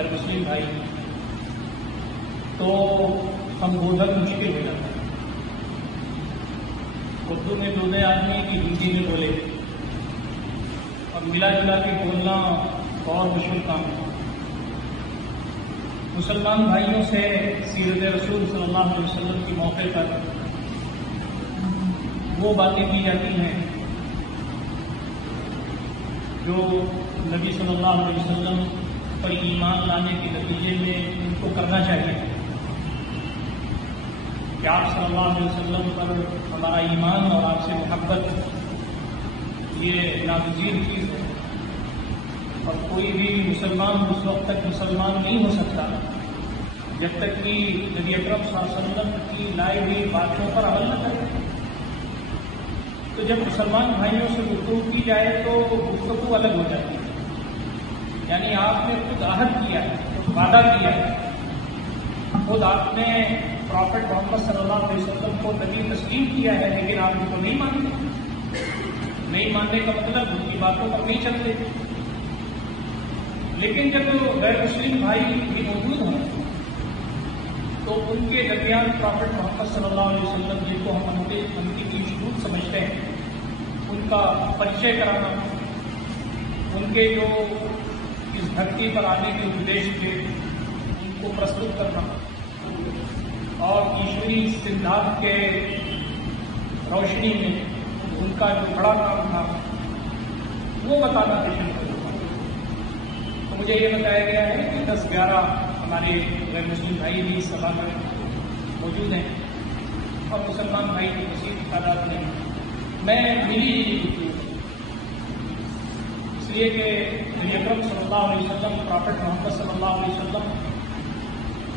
غیر مسلم بھائی تو ہم بولنا مشکل ہو جاتا ہے. اردو میں بولے آدمی کی ہندی میں بولے اور ملا جلا کے بولنا بہت مشکل کام ہے. مسلمان بھائیوں سے سیرت رسول صلی اللہ علیہ وسلم کے موقع پر وہ باتیں کی جاتی ہیں جو نبی صلی اللہ علیہ وسلم پر ایمان لانے کے نتیجے میں ان کو کرنا چاہیے کہ آپ صلی اللہ علیہ وسلم پر ہمارا ایمان اور آپ سے محبت یہ ناگزیر چیز ہے اور کوئی بھی مسلمان اس وقت تک مسلمان نہیں ہو سکتا جب تک کہ نبی اکرم صلی اللہ علیہ وسلم کی لائی ہوئی باتوں پر عمل نہ کرے. تو جب مسلمان بھائیوں سے گفتگو کی جائے تو گفتگو الگ ہو جاتی ہے. یعنی آپ نے خود عہد کیا ہے, خود وعدہ کیا ہے, خود آپ نے پروفٹ محمد صلی اللہ علیہ وسلم کو نبی تسلیم کیا ہے, لیکن آپ ان کو نہیں مانتے. نہیں ماننے کا مطلب ان کی باتوں پر نہیں چلتے. لیکن جب غیر مسلم بھائی بھی موجود ہوں تو ان کے درمیان پروفٹ محمد صلی اللہ علیہ وسلم جن کو ہم ان کی شروط سمجھتے ہیں ان کا پریچے کرانا, ان کے جو اس دھرتی پر آنے کے ادیش تھے ان کو پرستت کرنا اور ایشوری سدھانت کے روشنی میں ان کا جو بڑا کام تھا وہ بتانا مشن کرنا. تو مجھے یہ بتایا گیا ہے کہ 10-11 ہمارے غیر مسلم بھائی بھی اس سبھا میں موجود ہیں اور مسلمان بھائی کی وسیع تعداد میں میں ملی اس لیے کہ نبی اکرم صلی اللہ علیہ وسلم پروفٹ محمد صلی اللہ علیہ وسلم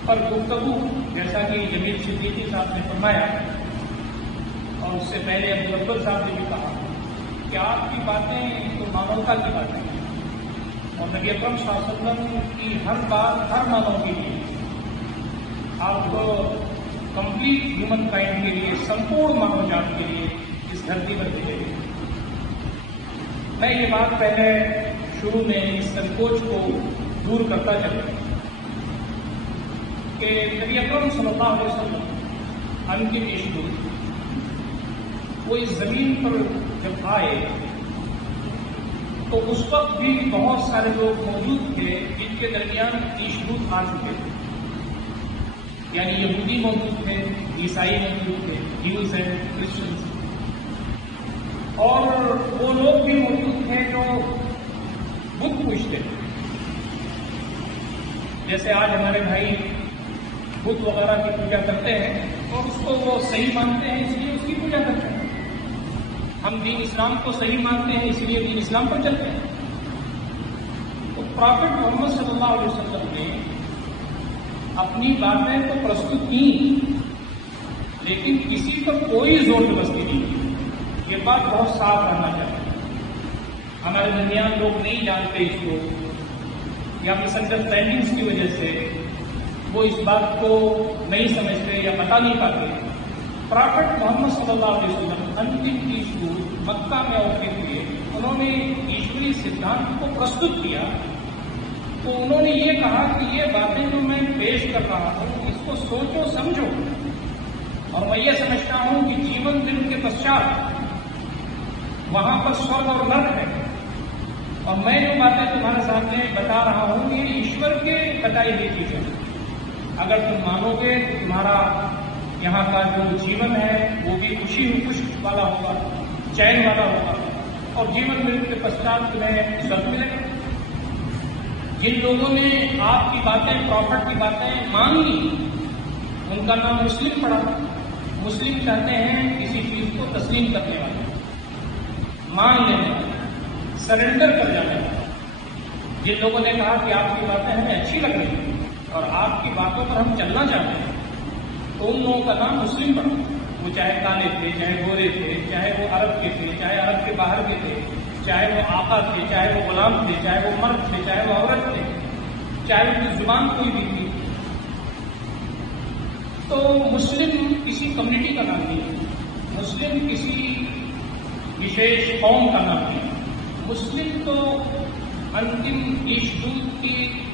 پر گفتگو جیسا کہ جمیل صدیقی صاحب نے فرمایا اور اس سے پہلے عبدالاول صاحب نے بھی کہا کہ آپ کی باتیں تو مانوتا کی باتیں ہیں اور نبی اکرم صلی اللہ علیہ وسلم کی ہر بات ہر مانو کے لیے آپ کو کمپلیٹ ہیومن کائنڈ کے لیے سمپورن مانو جات کے لیے اس دھرتی پر بھیجے گئے. میں یہ بات پہلے شروع میں اس سنکوچ کو دور کرتا چلا کہ نبی اکرم صلی اللہ علیہ وسلم ان کے پیش وہ اس زمین پر جب آئے تو اس وقت بھی بہت سارے لوگ موجود تھے جن کے درمیان شروط آ چکے تھے. یعنی یہودی موجود تھے, عیسائی موجود تھے, ہندوز ہیں, کرسچنس, اور وہ لوگ بھی موجود تھے جو بت پوجتے تھے. جیسے آج ہمارے بھائی بت وغیرہ کی پوجا کرتے ہیں اور اس کو وہ صحیح مانتے ہیں اس لیے اس کی پوجا کرتے ہیں. ہم دین اسلام کو صحیح مانتے ہیں اس لیے دین اسلام پر چلتے ہیں. تو پروفٹ محمد صلی اللہ علیہ وسلم نے اپنی باتیں تو پرستت کی لیکن کسی پر کوئی زور زبردستی نہیں کی. یہ بات بہت صاف رہنا چاہیے. ہمارے درمیان لوگ نہیں جانتے اس کو یا مس انڈرسٹینڈنگس کی وجہ سے وہ اس بات کو نہیں سمجھتے یا بتا نہیں پاتے. پروفٹ محمد صلی اللہ علیہ وسلم انتم کی شروع مکہ میں ہوتے ہوئے انہوں نے ایشوری سدھانت کو پرستت کیا تو انہوں نے یہ کہا کہ یہ باتیں جو میں پیش کر رہا ہوں اس کو سوچو سمجھو اور میں یہ سمجھتا ہوں کہ جیون دن کے پشچات وہاں پر سورگ اور نرک ہے اور میں جو باتیں تمہارے سامنے بتا رہا ہوں یہ ایشور کے بتائی ہوئی چیزیں. اگر تم مانو گے تو تمہارا یہاں کا جو جیون ہے وہ بھی خوشی والا ہوگا, چین والا ہوگا اور جیون ملنے کے پشچات تمہیں سب ملے گا. جن لوگوں نے آپ کی باتیں پروفٹ کی باتیں مان لی ان کا نام مسلم پڑا. مسلم چاہتے ہیں کسی چیز کو تسلیم کرنے والے, مان لینے والے, سرنڈر کر جانے والے. جن لوگوں نے کہا کہ آپ کی باتیں ہمیں اچھی لگ رہی ہیں اور آپ کی باتوں پر ہم چلنا چاہتے ہیں تو ان لوگوں کا نام مسلم پڑا. وہ چاہے کالے تھے, چاہے گورے تھے, چاہے وہ عرب کے تھے, چاہے عرب کے باہر کے تھے, چاہے وہ آقا تھے, چاہے وہ غلام تھے, چاہے وہ مرد تھے, چاہے وہ عورت تھے, چاہے ان کی زبان کوئی بھی تھی. تو مسلم کسی کمیونٹی کا نام نہیں, مسلم کسی وشیش قوم کا نام نہیں. مسلم تو انتم ایشدود کی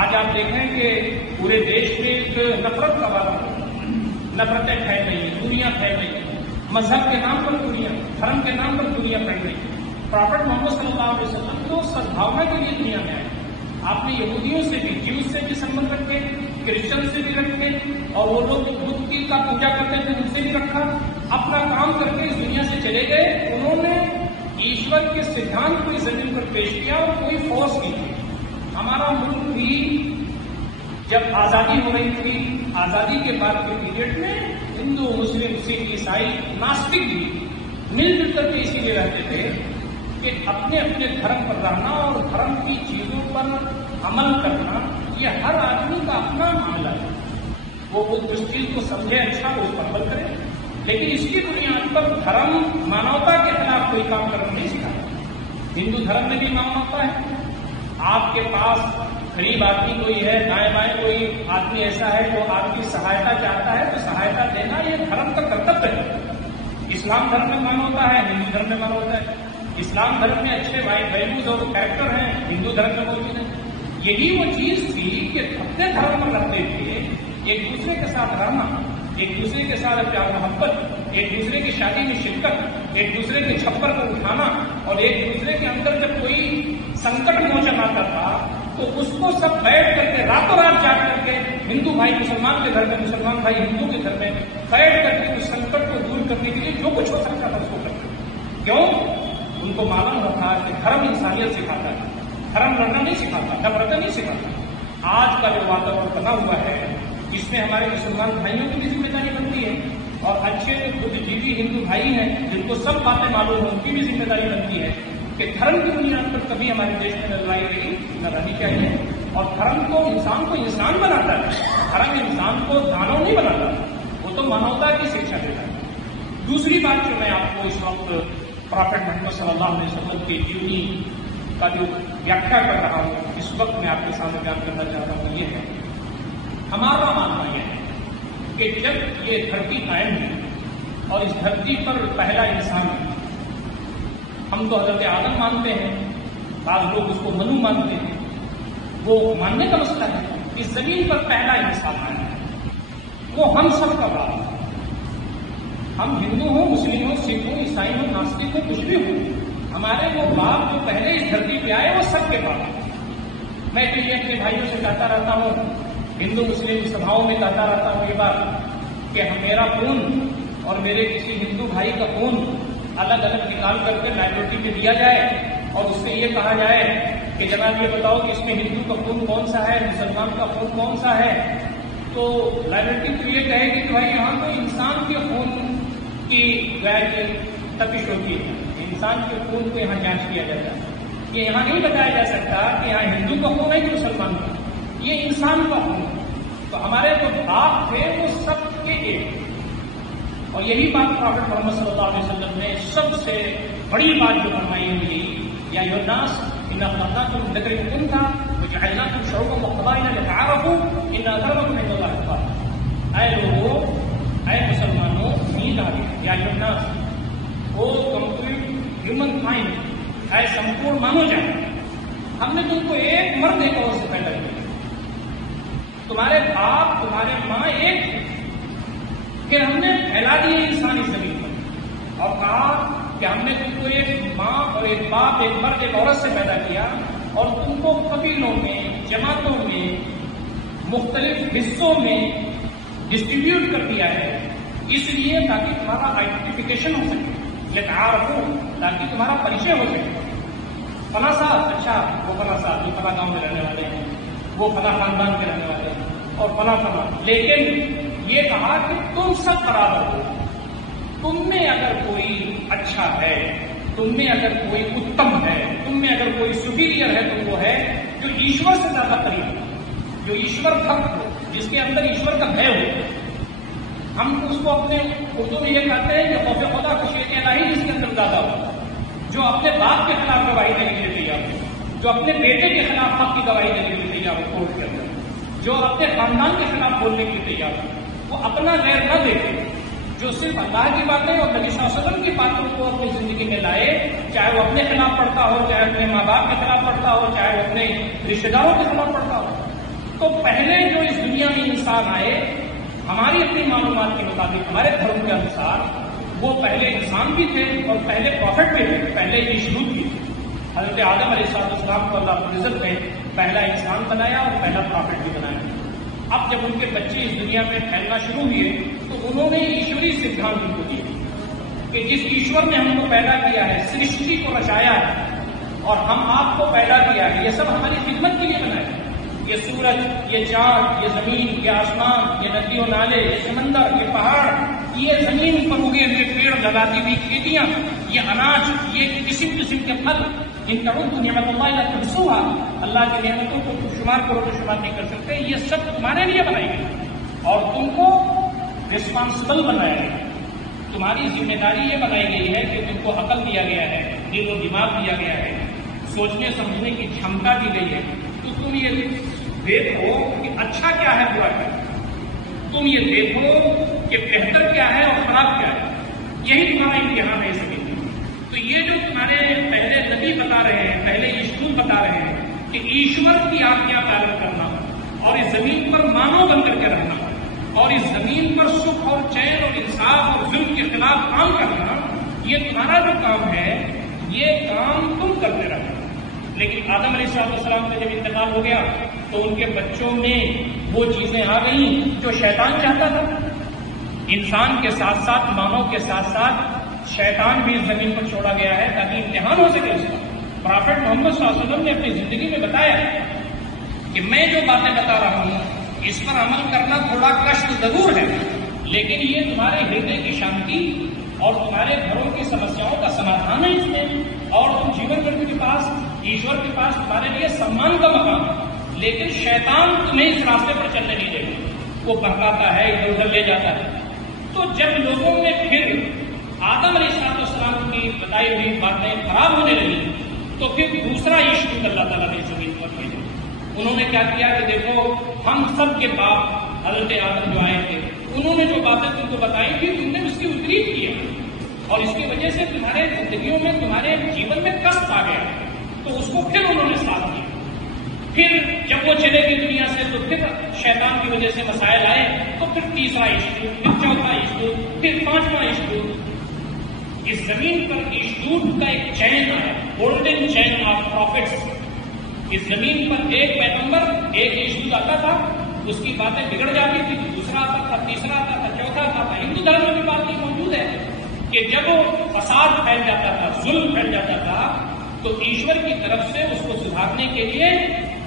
آج آپ دیکھیں کہ پورے دیش میں ایک نفرت کا واقعہ، نفرتیں پھیل رہی ہیں، دوریاں پھیل رہی ہیں، مذہب کے نام پر دوریاں، دھرم کے نام پر دوریاں پھیل رہی ہیں۔ پروفٹ محمد صلی اللہ علیہ وسلم تو سدبھاونا کے لیے دنیا میں آئے۔ آپ نے یہودیوں سے بھی، جیوز سے بھی سمبند رکھے، کرسچن سے بھی رکھے، اور وہ لوگ بدھ کی کا پوجا کرتے تھے ان سے بھی رکھا۔ اپنا کام کر کے اس دنیا سے چلے گئے۔ انہوں نے ایشور کے سدھانت کو اس زمین پر پیش کیا اور کوئی فورس نہیں تھی۔ ہمارا ملک بھی جب آزادی ہو رہی تھی، آزادی کے بعد کے پیریڈ میں ہندو، مسلم، سکھ، عیسائی، ناستک بھی مل جل کر کے اسی لیے رہتے تھے کہ اپنے اپنے دھرم پر رہنا اور دھرم کی چیزوں پر عمل کرنا یہ ہر آدمی کا اپنا معاملہ ہے۔ وہ جس چیز کو سمجھے اچھا وہ اس پر عمل کرے، لیکن اس کی بنیاد پر دھرم مانوتا کے خلاف کوئی کام کرنا نہیں سکھاتا۔ ہندو دھرم میں بھی مانوتا ہے۔ آپ کے پاس غریب آدمی کوئی ہے، دائیں بائیں کوئی آدمی ایسا ہے جو آپ کی سہایتا چاہتا ہے تو سہایتا دینا یہ دھرم کا کرتویہ ہے۔ اسلام دھرم میں مانا ہوتا ہے، ہندو دھرم میں مانا ہوتا ہے۔ اسلام دھرم میں اچھے ویلیوز اور کیریکٹر ہیں، ہندو دھرم میں موجود ہیں۔ یہی وہ چیز تھی کہ اپنے دھرم پر رہتے تھے، ایک دوسرے کے ساتھ رہنا، ایک دوسرے کے ساتھ پیار محبت، ایک دوسرے کی شادی میں شرکت، ایک دوسرے کے چھپر کو اٹھانا، اور ایک دوسرے کے اندر جب کوئی سنکٹ موچن آتا تھا تو اس کو سب بیٹھ کر کے راتوں رات جا کر کے ہندو بھائی مسلمان کے گھر میں، مسلمان بھائی ہندو کے گھر میں بیٹھ کر کے اس سنکٹ کو دور کرنے کے لیے جو کچھ ہو سکتا تھا اس کو کرتے۔ کیوں؟ ان کو معلوم ہوتا کہ دھرم انسانیت سکھاتا ہے، دھرم لڑنا نہیں سکھاتا، نفرتیں نہیں سکھاتا۔ آج کا جو واتاورن بنا ہوا ہے اس میں ہمارے مسلمان بھائیوں کی بھی ذمہ داری بنتی ہے، اور اچھے جو خود جیوی ہندو بھائی ہیں جن کو سب باتیں معلوم ہیں ان کی بھی ذمہ داری بنتی ہے کہ دھرم کی بنیاد پر کبھی ہمارے دیش میں لڑائی نہ رہنی چاہیے، اور دھرم کو انسان بناتا ہے، دھرم انسان کو دانو نہیں بناتا، وہ تو مانوتا کی شکشا دیتا ہے۔ دوسری بات جو میں آپ کو اس وقت پروفٹ محمد صلی اللہ علیہ وسلم کی ڈیوٹی کا جو ویاخیا کر رہا ہوں اس وقت میں آپ کے سامنے بیان کرنا چاہتا ہوں یہ ہے، ہمارا ماننا یہ ہے کہ جب یہ دھرتی قائم ہے اور اس دھرتی پر پہلا انسان ہے، ہم تو حضرت آدم مانتے ہیں، بعض لوگ اس کو منو مانتے ہیں، وہ ماننے کا مسئلہ ہے۔ اس زمین پر پہلا انسان آیا ہے، وہ ہم سب کا باپ ہے۔ ہم ہندو ہوں، مسلم ہوں، سکھ ہوں، عیسائی ہوں، ناستک ہوں، کچھ بھی ہوں، ہمارے وہ باپ جو پہلے اس دھرتی پہ آئے وہ سب کے باپ ہیں۔ میں تو یہ اپنے بھائیوں سے کہتا رہتا ہوں، ہندو مسلم سبھاؤں میں کہتا رہتا ہوں یہ بات کہ میرا خون اور میرے کسی ہندو بھائی کا خون الگ الگ نکال کر کے لائبریری میں دیا جائے اور اس سے یہ کہا جائے کہ جناب یہ بتاؤ کہ اس میں ہندو کا خون کون سا ہے، مسلمان کا خون کون سا ہے، تو لائبریری تو یہ کہے گی کہ بھائی یہاں تو انسان کے خون کی تپش ہوتی ہے، انسان کے خون کو یہاں جانچ کیا جاتا ہے۔ یہ یہاں نہیں بتایا جا سکتا کہ یہاں ہندو کا خون ہے کہ مسلمان کا، یہ انسان کا خون ہے۔ تو ہمارے جو باپ تھے وہ سب کے ایک، اور یہی بات پروفٹ محمد صلی اللہ علیہ وسلم نے سب سے بڑی بات جو فرمائی ہوئی، یا ایھا الناس انا خلقناکم من ذکر وانثى وجعلناکم شعوبا وقبائل لتعارفوا ان اکرمکم عند اللہ اتقاکم۔ اے لوگوں، اے مسلمانوں، نیند آ گئی، یا ایھا الناس، وہ کمپلیٹ ہیومن کائنڈ، اے سمپورن مانو جائے، ہم نے تم کو ایک مرد ایک عورت سے پیدا کیا، تمہارے باپ تمہارے ماں ایک تھے، کہ ہم نے پھیلا دیے انسانی زمین پر اور کہا کہ ہم نے تم کو ایک ماں اور ایک باپ، ایک مرد ایک عورت سے پیدا کیا، اور تم کو قبیلوں میں، جماعتوں میں، مختلف حصوں میں ڈسٹریبیوٹ کر دیا ہے، اس لیے تاکہ تمہارا آئیڈینٹیفیکیشن ہو سکے، لتعارفوا، تاکہ تمہارا پریچے ہو سکے۔ فلاں صاحب، اچھا وہ فلاں صاحب جو فلاں گاؤں میں رہنے والے ہیں، وہ فلاں خاندان کے رہنے والے ہیں، اور فلاں فلاں، لیکن یہ کہا کہ تم سب برابر ہو، تم میں اگر کوئی اچھا ہے، تم میں اگر کوئی اتم ہے، تم میں اگر کوئی سپیریئر ہے تو وہ ہے جو ایشور سے زیادہ قریب ہو، جو ایشور بھکت ہو، جس کے اندر ایشور کا بھے ہو۔ ہم اس کو اپنے اردو میں یہ کہتے ہیں کہ خوف خدا خشیت الہی جس کے اندر زیادہ ہو، جو اپنے باپ کے خلاف گواہی دینے کے لیے تیار ہو، جو اپنے بیٹے کے خلاف حق کی گواہی دینے کے لیے تیار ہو کورٹ کے اندر، جو اپنے خاندان کے خلاف بولنے کے لیے تیار ہو، وہ اپنا غیر نہ دیکھے، جو صرف اللہ کی باتیں اور نبی صلی اللہ علیہ وسلم کی باتوں کو اپنی زندگی میں لائے، چاہے وہ اپنے خلاف پڑھتا ہو، چاہے اپنے ماں باپ کے خلاف پڑھتا ہو، چاہے وہ اپنے رشتے داروں کے خلاف پڑھتا ہو، تو پہلے جو اس دنیا میں انسان آئے ہماری اپنی معلومات کے مطابق ہمارے دھرم کے انوسار وہ پہلے انسان بھی تھے اور پہلے پروفٹ بھی تھے، پہلے یشوع بھی تھے۔ حضرت آدم علیہ السلام کو اللہ رب العزت نے پہلا انسان بنایا اور پہلا پروفٹ بھی بنایا۔ اب جب ان کے بچے اس دنیا میں پھیلنا شروع ہوئے تو انہوں نے ایشوری سدھانت ان کو دیے کہ جس ایشور نے ہم کو پیدا کیا ہے، سرشٹی کو رچایا ہے اور ہم آپ کو پیدا کیا ہے، یہ سب ہماری خدمت کے لیے بنایا ہے۔ یہ سورج، یہ چاند، یہ زمین، یہ آسمان، یہ ندی و نالے، یہ سمندر، یہ پہاڑ، یہ زمین پر اگے ہوئے پیڑ، لگاتی ہوئی کھیتیاں، یہ اناج، یہ قسم قسم کے پھل، ان تعدوا نعمت اللہ لا تحصوها، اللہ کی نعمتوں کو شمار کرو تو شمار نہیں کر سکتے، یہ سب تمہارے لیے بنائی گئی اور تم کو رسپانسبل بنایا گیا۔ تمہاری ذمہ داری یہ بنائی گئی ہے کہ تم کو عقل دیا گیا ہے، دل و دماغ دیا گیا ہے، سوچنے سمجھنے کی چھمتا دی گئی ہے۔ تو تم یہ دیکھو کہ اچھا کیا ہے، برا کیا ہے، تم یہ دیکھو کہ بہتر کیا ہے اور خراب کیا ہے، یہی تمہارا امتحان ہے اس کے۔ تو یہ جو تمہارے پہلے نبی بتا رہے ہیں، پہلے یشوع بتا رہے ہیں کہ ایشور کی آجنا پالن کرنا اور اس زمین پر مانو بن کر کے رہنا اور اس زمین پر سکھ اور چین اور انصاف اور ظلم کے خلاف کام کرنا، یہ تمہارا جو کام ہے، یہ کام تم کرتے رہنا۔ لیکن آدم علیہ السلام کا جب انتقال ہو گیا تو ان کے بچوں میں وہ چیزیں آ گئیں جو شیطان چاہتا تھا۔ انسان کے ساتھ ساتھ، مانو کے ساتھ ساتھ شیطان بھی اس زمین پر چھوڑا گیا ہے تاکہ امتحان ہو سکے اس کا۔ پرافٹ محمد صلی اللہ علیہ وسلم نے اپنی زندگی میں بتایا کہ میں جو باتیں بتا رہا ہوں اس پر عمل کرنا تھوڑا کشٹ ضرور ہے، لیکن یہ تمہارے ہردے کی شانتی اور تمہارے گھروں کی سمسیاؤں کا سمادھان ہے اس میں، اور تم جیون گرو کے پاس، ایشور کے پاس تمہارے لیے سمان کا مقام ہے۔ لیکن شیطان تمہیں اس راستے پر چلنے نہیں دے گا، وہ بہکاتا ہے، ادھر ادھر لے جاتا ہے۔ تو جب لوگوں میں پھر آدم علیہ السلام کی بتائی ہوئی باتیں خراب ہونے لگی تو پھر دوسرا یشوع اللہ تعالیٰ نے زمین پر بھیجا۔ انہوں نے کیا کیا کہ دیکھو، ہم سب کے باپ حضرت آدم جو آئے تھے انہوں نے جو باتیں تم کو بتائی تھی تم نے اس کی وپریت کیا اور اس کی وجہ سے تمہارے زندگیوں میں، تمہارے جیون میں کشٹ آ گیا، تو اس کو پھر انہوں نے ساتھ دیا۔ پھر جب وہ چلے گئے دنیا سے تو پھر شیطان کی وجہ سے مسائل آئے، تو پھر تیسرا یشوع، پھر چوتھا یشوع، پھر پانچواں یشوع۔ اس زمین پر یشوع کا ایک چین آیا، گولڈن چین آف پروفٹس۔ اس زمین پر ایک پیغمبر، ایک یشوع آتا تھا، اس کی باتیں بگڑ جاتی تھی، دوسرا آتا تھا، تیسرا آتا تھا، چوتھا آتا تھا۔ ہندو دھرم میں بھی بات یہ موجود ہے کہ جب فساد پھیل جاتا تھا، ظلم پھیل جاتا تھا، تو ایشور کی طرف سے اس کو سدھارنے کے لیے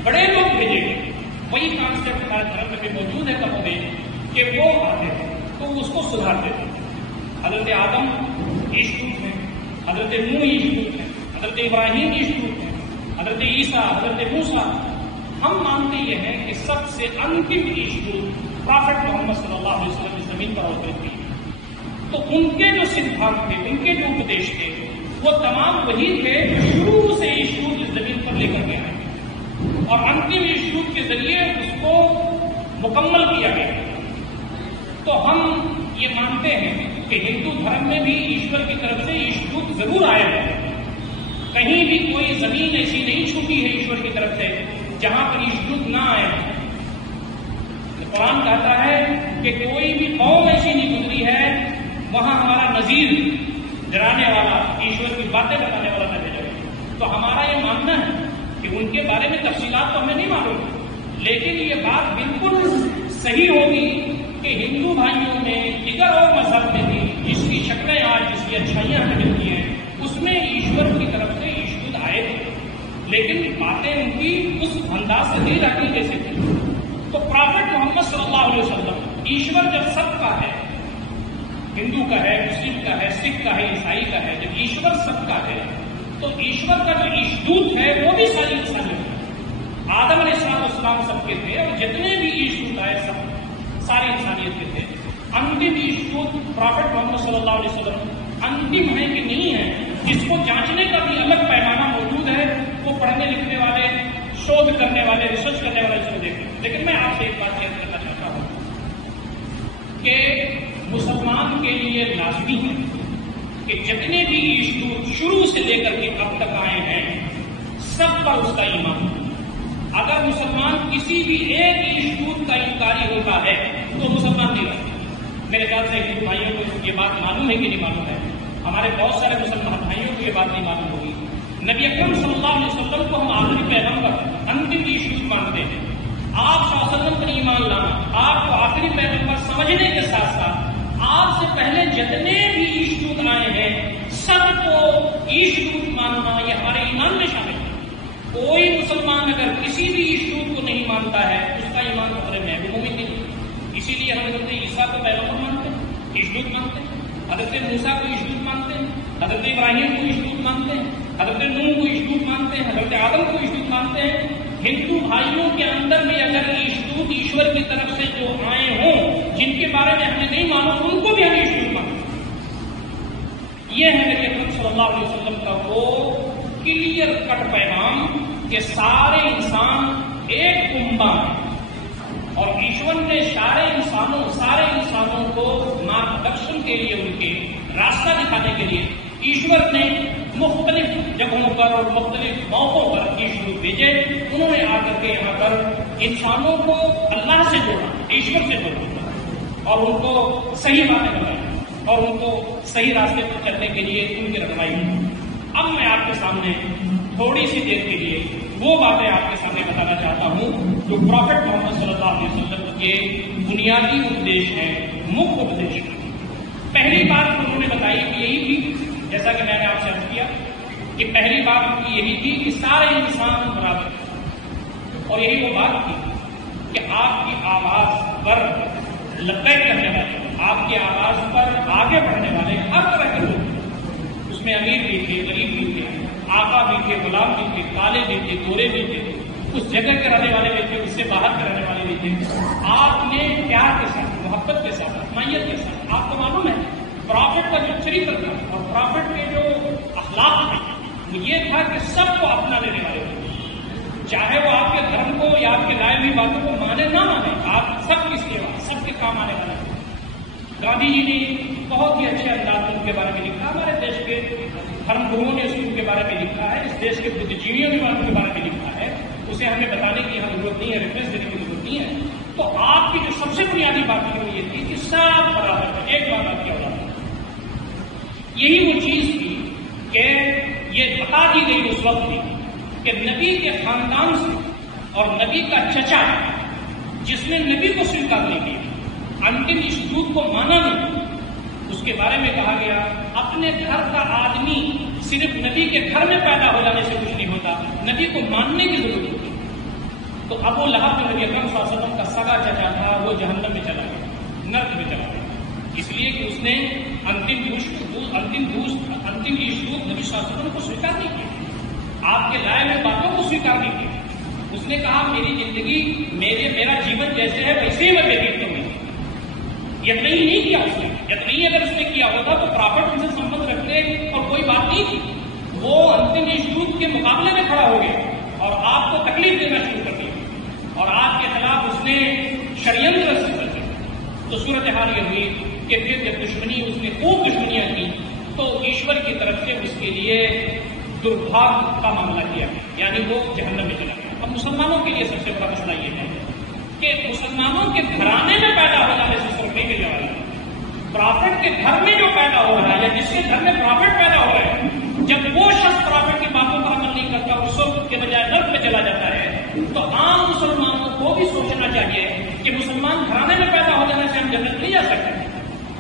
بڑے لوگ بھیجے گئے۔ وہی کانسیپٹ ہمارے دھرم میں بھی موجود ہے کم و بیش، کہ وہ آتے تھے تو اس کو سدھارتے تھے۔ حضرت آدم یشوع تھے، حضرت نوح یشوع تھے، حضرت ابراہیم یشوع تھے، حضرت عیسیٰ، حضرت موسیٰ۔ ہم مانتے یہ ہیں کہ سب سے انتم یشوع پرافٹ محمد صلی اللہ علیہ وسلم اس زمین پر اوترت ہوئے۔ تو ان کے جو سدھانت تھے، ان کے جو اپدیش تھے، وہ تمام وہی تھے جو شروع سے یشوع اس زمین پر لے کر کے آئے اور انتم یشوع کے ذریعے اس کو مکمل کیا گیا۔ تو ہم یہ مانتے ہیں کہ ہندو دھرم میں بھی ایشور کی طرف سے یشوع ضرور آئے ہیں۔ کہیں بھی کوئی زمین ایسی نہیں چھوٹی ہے ایشور کی طرف سے جہاں پر یشوع نہ آئے۔ قرآن کہتا ہے کہ کوئی بھی قوم ایسی نہیں گزری ہے وہاں ہمارا نذیر، ڈرانے والا، ایشور کی باتیں بتانے والا نہ بھیجا گیا۔ تو ہمارا یہ ماننا ہے کہ ان کے بارے میں تفصیلات تو ہمیں نہیں معلوم، لیکن یہ بات بالکل صحیح ہوگی کہ ہندو بھائیوں میں، دیگر اور مذہب میں بھی جس کی شکلیں آج، جس کی اچھائیاں ہمیں ملتی ہیں، اس میں ایشور کی طرف سے یشوع آئے تھے، لیکن باتیں ان کی اس انداز سے نہیں رکھنی جیسے تھی۔ تو پرافٹ محمد صلی اللہ علیہ وسلم، ایشور جب سب کا ہے، ہندو کا ہے، مسلم کا ہے، سکھ کا ہے، عیسائی کا ہے، جب ایشور سب کا ہے تو ایشور کا جو یشوع ہے وہ بھی ساری انسانیت ہے۔ آدم علیہ السلام سب کے تھے اور جتنے بھی یشوع آئے سب ساری انسانیت کے تھے۔ انتم یشوع پرافٹ محمد صلی اللہ علیہ وسلم انتم ہے کہ نہیں ہے، جس کو جانچنے کا بھی الگ پیمانہ موجود ہے، وہ پڑھنے لکھنے والے، شودھ کرنے والے، ریسرچ کرنے والے اس کو دیکھیں۔ لیکن میں آپ سے ایک بات شیئر کرنا چاہتا ہوں کہ مسلمان کے لیے لازمی ہے کہ جتنے بھی یشوع شروع سے لے کر کے اب تک آئے ہیں سب پر اس کا ایمان۔ اگر مسلمان کسی بھی ایک عیش دودھ کا انکاری ہوتا ہے تو مسلمان نہیں رہتا. میرے خیال سے ہندو بھائیوں کو یہ بات معلوم ہے کہ نہیں معلوم ہے؟ ہمارے بہت سارے مسلمان بھائیوں کو یہ بات نہیں معلوم ہوگی. نبی اکرم صلی اللہ علیہ وسلم کو ہم آخری پیغمبر انتم عیش دودھ مانتے ہیں. آپ صلی اللہ علیہ وسلم پر ایمان لانا، آپ کو آخری پیغمبر سمجھنے کے ساتھ ساتھ آپ سے پہلے جتنے بھی عیش دودھ آئے ہیں سب کو عیش دودھ ماننا یہ ہمارے ایمان میں شامل ہے. کوئی مسلمان اگر کسی بھی عیش دودھ کو نہیں مانتا ہے اس کا ایمان خطرے میں بھی مومن نہیں. اسی لیے ہم حضرت عیسیٰ کو پیغمبر مانتے ہیں، عیش دودھ مانتے ہیں. حضرت موسیٰ کو عیش دودھ مانتے ہیں، حضرت ابراہیم کو عیش دودھ مانتے ہیں، حضرت نوح کو عیش دودھ مانتے ہیں، حضرت آدم کو عیش دودھ مانتے ہیں. ہندو بھائیوں کے اندر بھی اگر عیش دودھ ایشور کی طرف سے جو آئے ہوں جن کے بارے میں ہمیں نہیں معلوم ان کو بھی ہم عیش دودھ مانتے ہیں. یہ ہے نبی اکرم صلی اللہ علیہ وسلم کا وہ کلیئر کٹ پیغام کہ سارے انسان ایک کنبہ ہیں اور ایشور نے سارے انسانوں کو مارگدرشن کے لیے ان کے راستہ دکھانے کے لیے ایشور نے مختلف جگہوں پر اور مختلف موقعوں پر عیش دودھ بھیجے. انہوں نے آ کر کے یہاں پر انسانوں کو اللہ سے جوڑا، ایشور سے جوڑا اور ان کو صحیح باتیں بتائی اور ان کو صحیح راستے پر چلنے کے لیے ان کی رہنمائی کی. اب میں آپ کے سامنے تھوڑی سی دیر کے لیے وہ باتیں آپ کے سامنے بتانا چاہتا ہوں جو پروفٹ محمد صلی اللہ علیہ وسلم کے بنیادی اپدیش ہیں، مکھ اپدیش. پہلی بات انہوں نے بتائی کہ یہی تھی، جیسا کہ میں نے آپ سے عرض کیا کہ پہلی بات ان کی یہی تھی کہ سارے انسان برابر ہیں. اور یہی وہ بات تھی کہ آپ کی آواز پر لبیک کرنے والے، آپ کی آواز پر آگے بڑھنے والے ہر طرح کے لوگ، اس میں امیر بھی تھے، غریب بھی تھے، آقا بھی تھے، غلام بھی تھے، کالے بھی تھے، گورے بھی تھے، اس جگہ کے رہنے والے بھی تھے، اس سے باہر کے رہنے والے بھی تھے. آپ نے پیار کے ساتھ، محبت کے ساتھ، اپنائیت کے ساتھ، آپ کو معلوم ہے پرافٹ کا جو چریتر تھا اور پرافٹ کے جو اخلاق تھے وہ یہ تھا کہ سب کو اپنا لینے والے تھے، چاہے وہ آپ کے دھرم کو یا آپ کے لائے ہوئی باتوں کو مانے نہ مانے، آپ سب کی سیوا، سب کے کام آنے والے تھے. گاندھی جی نے بہت ہی اچھے انداز میں ان کے بارے میں لکھا، ہمارے دیش کے دھرم گروؤں نے ان کے بارے میں لکھا ہے، اس دیش کے بدھ جیویوں نے ان کے بارے میں لکھا ہے. اسے ہمیں بتانے کی یہاں ضرورت نہیں ہے، ریفرنس دینے کی ضرورت نہیں ہے. تو آپ کی جو سب سے بنیادی بات ہے وہ یہ تھی کہ سب برابر ہے، ایک بات آپ کی اولاد. یہی وہ چیز تھی کہ یہ بتا دی گئی اس وقت بھی کہ نبی کے خاندان سے اور نبی کا چچا جس نے نبی کو سویکار نہیں کیا، انتم عیش دودھ کو مانا نہیں، اس کے بارے میں کہا گیا اپنے گھر کا آدمی صرف نبی کے گھر میں پیدا ہو جانے سے کچھ نہیں ہوتا، نبی کو ماننے کی ضرورت ہوتی. تو ابو لہب جو نبی اکرم صلی اللہ علیہ وسلم کا سگا چچا تھا وہ جہنم میں چلا گیا، نرک میں چلا گیا، اس لیے کہ اس نے انتم عیش دودھ نبی صلی اللہ علیہ وسلم کو سویکار نہیں کیا، آپ کے لائے ہوئے باتوں کو سویکار نہیں کیا. اس نے کہا میری زندگی میرا جیون جیسے ہے ویسے ہی میں ویتیت کروں گا. یقین نہیں کیا اس نے، یقین اگر اس نے کیا ہوتا تو پرافٹ ان سے سمبند رکھنے اور کوئی بات نہیں تھی. وہ انتم عیش دودھ کے مقابلے میں کھڑا ہو گیا اور آپ کو تکلیف دینا شروع کر دیا اور آپ کے خلاف اس نے شریعت رسم کر دیا. تو صورتحال یہ ہوئی کہ پھر جب دشمنی اس نے خوب دشمنیاں کی تو ایشور کی طرف سے اس کے لیے دربھاگ کا معاملہ کیا گیا، یعنی وہ جہنم میں چلا گیا. اب مسلمانوں کے لیے سب سے بڑا مسئلہ یہ ہے کہ مسلمانوں کے گھرانے میں پیدا ہو جانے سے صرف نہیں ملنے والا، پرافٹ کے گھر میں جو پیدا ہو رہا ہے یا جس کے گھر میں پرافٹ پیدا ہو رہے ہیں، جب وہ شخص پرافٹ کی باتوں پر عمل نہیں کرتا اور سب کے بجائے نرک میں چلا جاتا ہے تو عام مسلمانوں کو بھی سوچنا چاہیے کہ مسلمان گھرانے میں پیدا ہو جانے سے ہم جنت نہیں جا سکتے.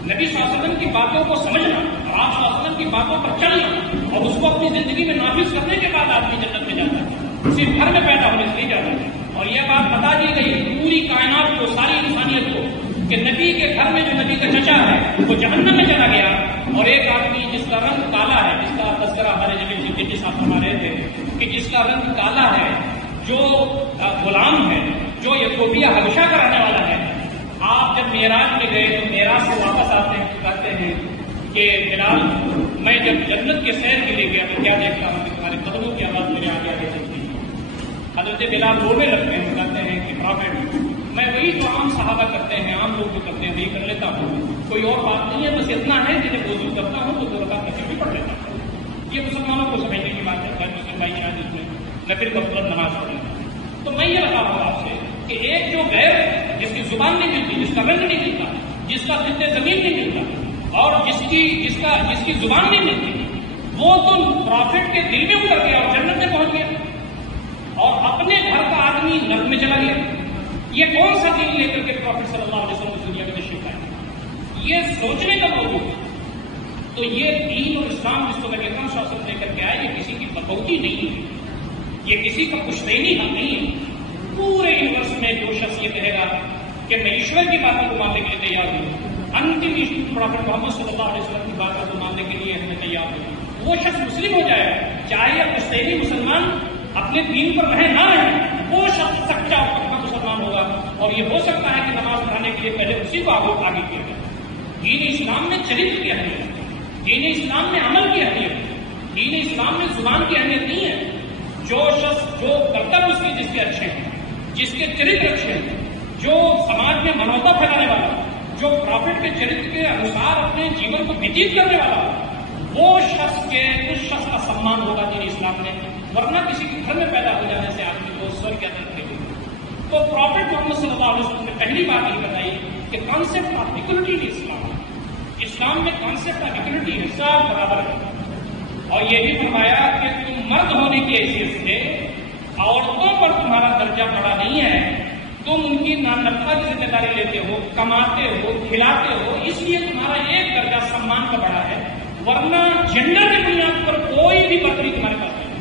نبی صلی اللہ علیہ وسلم کی باتوں کو سمجھنا اور آپ صلی اللہ علیہ وسلم کی باتوں پر چلنا اور اس کو اپنی زندگی میں نافذ کرنے کے بعد آدمی جنت میں جاتا ہے، صرف گھر میں پیدا ہونے سے نہیں جاتا ہے. اور یہ بات بتا دی گئی پوری کائنات کو، ساری انسانیت کو کہ نبی کے گھر میں جو نبی کا چچا ہے وہ جہنم میں چلا گیا اور ایک آدمی جس کا رنگ کالا ہے، جس کا تذکرہ ہمارے جب صاحب فرما رہے تھے کہ جس کا رنگ کالا ہے، جو غلام ہے، جو ایتھوپیا حبشہ کا رہنے والا ہے. آپ جب معراج میں گئے تو معراج سے واپس آتے ہیں کہتے ہیں کہ بلال میں جب جنت کے سیر کے لیے گیا تو کیا دیکھتا ہوں کہ تمہارے قدموں کی آواز میرے آگے آگے چلتی ہے. حضرت بلال رونے لگتے ہیں، کہتے ہیں کہ پرافٹ میں وہی جو عام صحابہ کرتے ہیں، عام لوگ جو کرتے ہیں وہی کر لیتا ہوں، کوئی اور بات نہیں ہے، بس اتنا ہے کہ جب وضو کرتا ہوں تو 2 رکعت نفل بھی پڑھ لیتا ہوں. یہ مسلمانوں کو سمجھنے کی بات ہے، غیر مسلم بھائی شاید اس میں نفل کا فضل نماز پڑھیں. تو میں یہ بتا رہا ہوں آپ سے کہ ایک جو غیر جس کی زبان نہیں ملتی، جس کا رنگ نہیں ملتا، جس کا خطے زمین نہیں ملتا، اور جس کی زبان نہیں ملتی، وہ تو پرافٹ کے دل میں اتر گیا اور جنت میں پہنچ گیا، اور اپنے گھر کا آدمی نرک میں چلا گیا۔ یہ کون سا دین لے کر کے پرافٹ صلی اللہ علیہ وسلم دنیا میں تشریف لائے؟ یہ سوچنے کا موضوع ہے۔ تو یہ دین اور اسلام جس کو میں کہتا ہوں شاسن لے کر کے آئے، یہ کسی کی بغوتی نہیں ہے، یہ کسی کا پشتینی حق نہیں ہے۔ پورے یونیورس میں جو شخص یہ کہے گا کہ میں ایشور کی باتوں کو ماننے کے لیے تیار ہوں، انتم پروفیٹ محمد صلی اللہ علیہ وسلم کی باتوں کو ماننے کے لیے ہمیں تیار ہوں، وہ شخص مسلم ہو جائے گا، چاہے پشتینی مسلمان اپنے دین پر رہے نہ رہے، وہ شخص سچا اور پکا مسلمان ہوگا، اور یہ ہو سکتا ہے کہ نماز پڑھانے کے لیے پہلے اسی کو آگے کیا جائے۔ دین اسلام میں چرچ کی اہمیت ہے، دین اسلام میں عمل کی اہمیت ہے، دین اسلام میں زبان کی اہمیت نہیں ہے۔ جو شخص جو کرتب اس کے جس کے اچھے ہیں، جس کے چرتر اچھے ہیں، جو سماج میں منوتا پھیلانے والا، جو پرافٹ کے چرتر کے انوسار اپنے جیون کو وتیت کرنے والا، وہ شخص اس شخص کا سمان ہوگا دین اسلام میں، ورنہ کسی کے گھر میں پیدا ہو جانے سے آدمی کو سور کے اندر پھینکے۔ تو پرافٹ محمد صلی اللہ علیہ وسلم نے پہلی بات یہ بتائی کہ کانسیپٹ آف ایکولیٹی ان اسلام میں کانسیپٹ آف ایکولیٹی ہے، سب برابر ہے، اور یہ بھی فرمایا کہ تم مرد ہونے کی حیثیت سے عورتوں پر تمہارا درجہ بڑا نہیں ہے، تم ان کی نانفا کی ذمہ داری لیتے ہو، کماتے ہو، کھلاتے ہو، اس لیے تمہارا ایک درجہ سمان کا بڑا ہے، ورنہ جنڈر کی بنیاد پر کوئی بھی برتری تمہارے پاس نہیں۔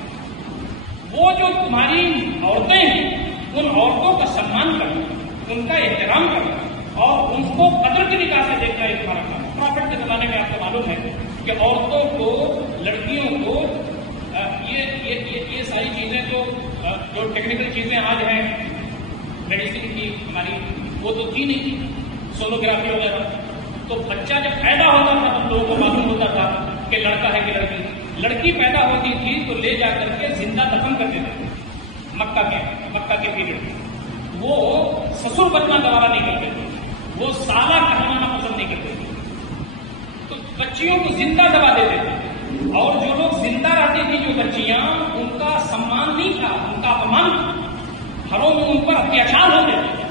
وہ جو تمہاری عورتیں ہیں، ان عورتوں کا سمان کرنا، ان کا احترام کرنا اور ان کو قدر کی نگاہ سے دیکھنا یہ تمہارا کام ہے۔ پرافٹ کے زمانے میں آپ کو معلوم ہے کہ عورتوں کو، لڑکیوں کو یہ ساری چیزیں جو ٹیکنیکل چیزیں آج ہیں میڈیسن کی ہماری، وہ تو تھی نہیں، سونوگرافی وغیرہ۔ تو بچہ جب پیدا ہوتا تھا تو لوگوں کو معلوم ہوتا تھا کہ لڑکا ہے کہ لڑکی۔ لڑکی پیدا ہوتی تھی تو لے جا کر کے زندہ دفن کر دیتے تھے مکہ کے پیریڈ میں۔ وہ سسر بننا گوارا نہیں کرتے تھے، وہ سالہ کہلانا پسند نہیں کرتے تھے، تو بچیوں کو زندہ دبا دیتے تھے، اور جو لوگ زندہ رہتے تھے، جو بچیاں، ان کا سمان نہیں تھا، ان کا اپمان تھا، گھروں میں ان پر اتیاچار ہوتے تھے،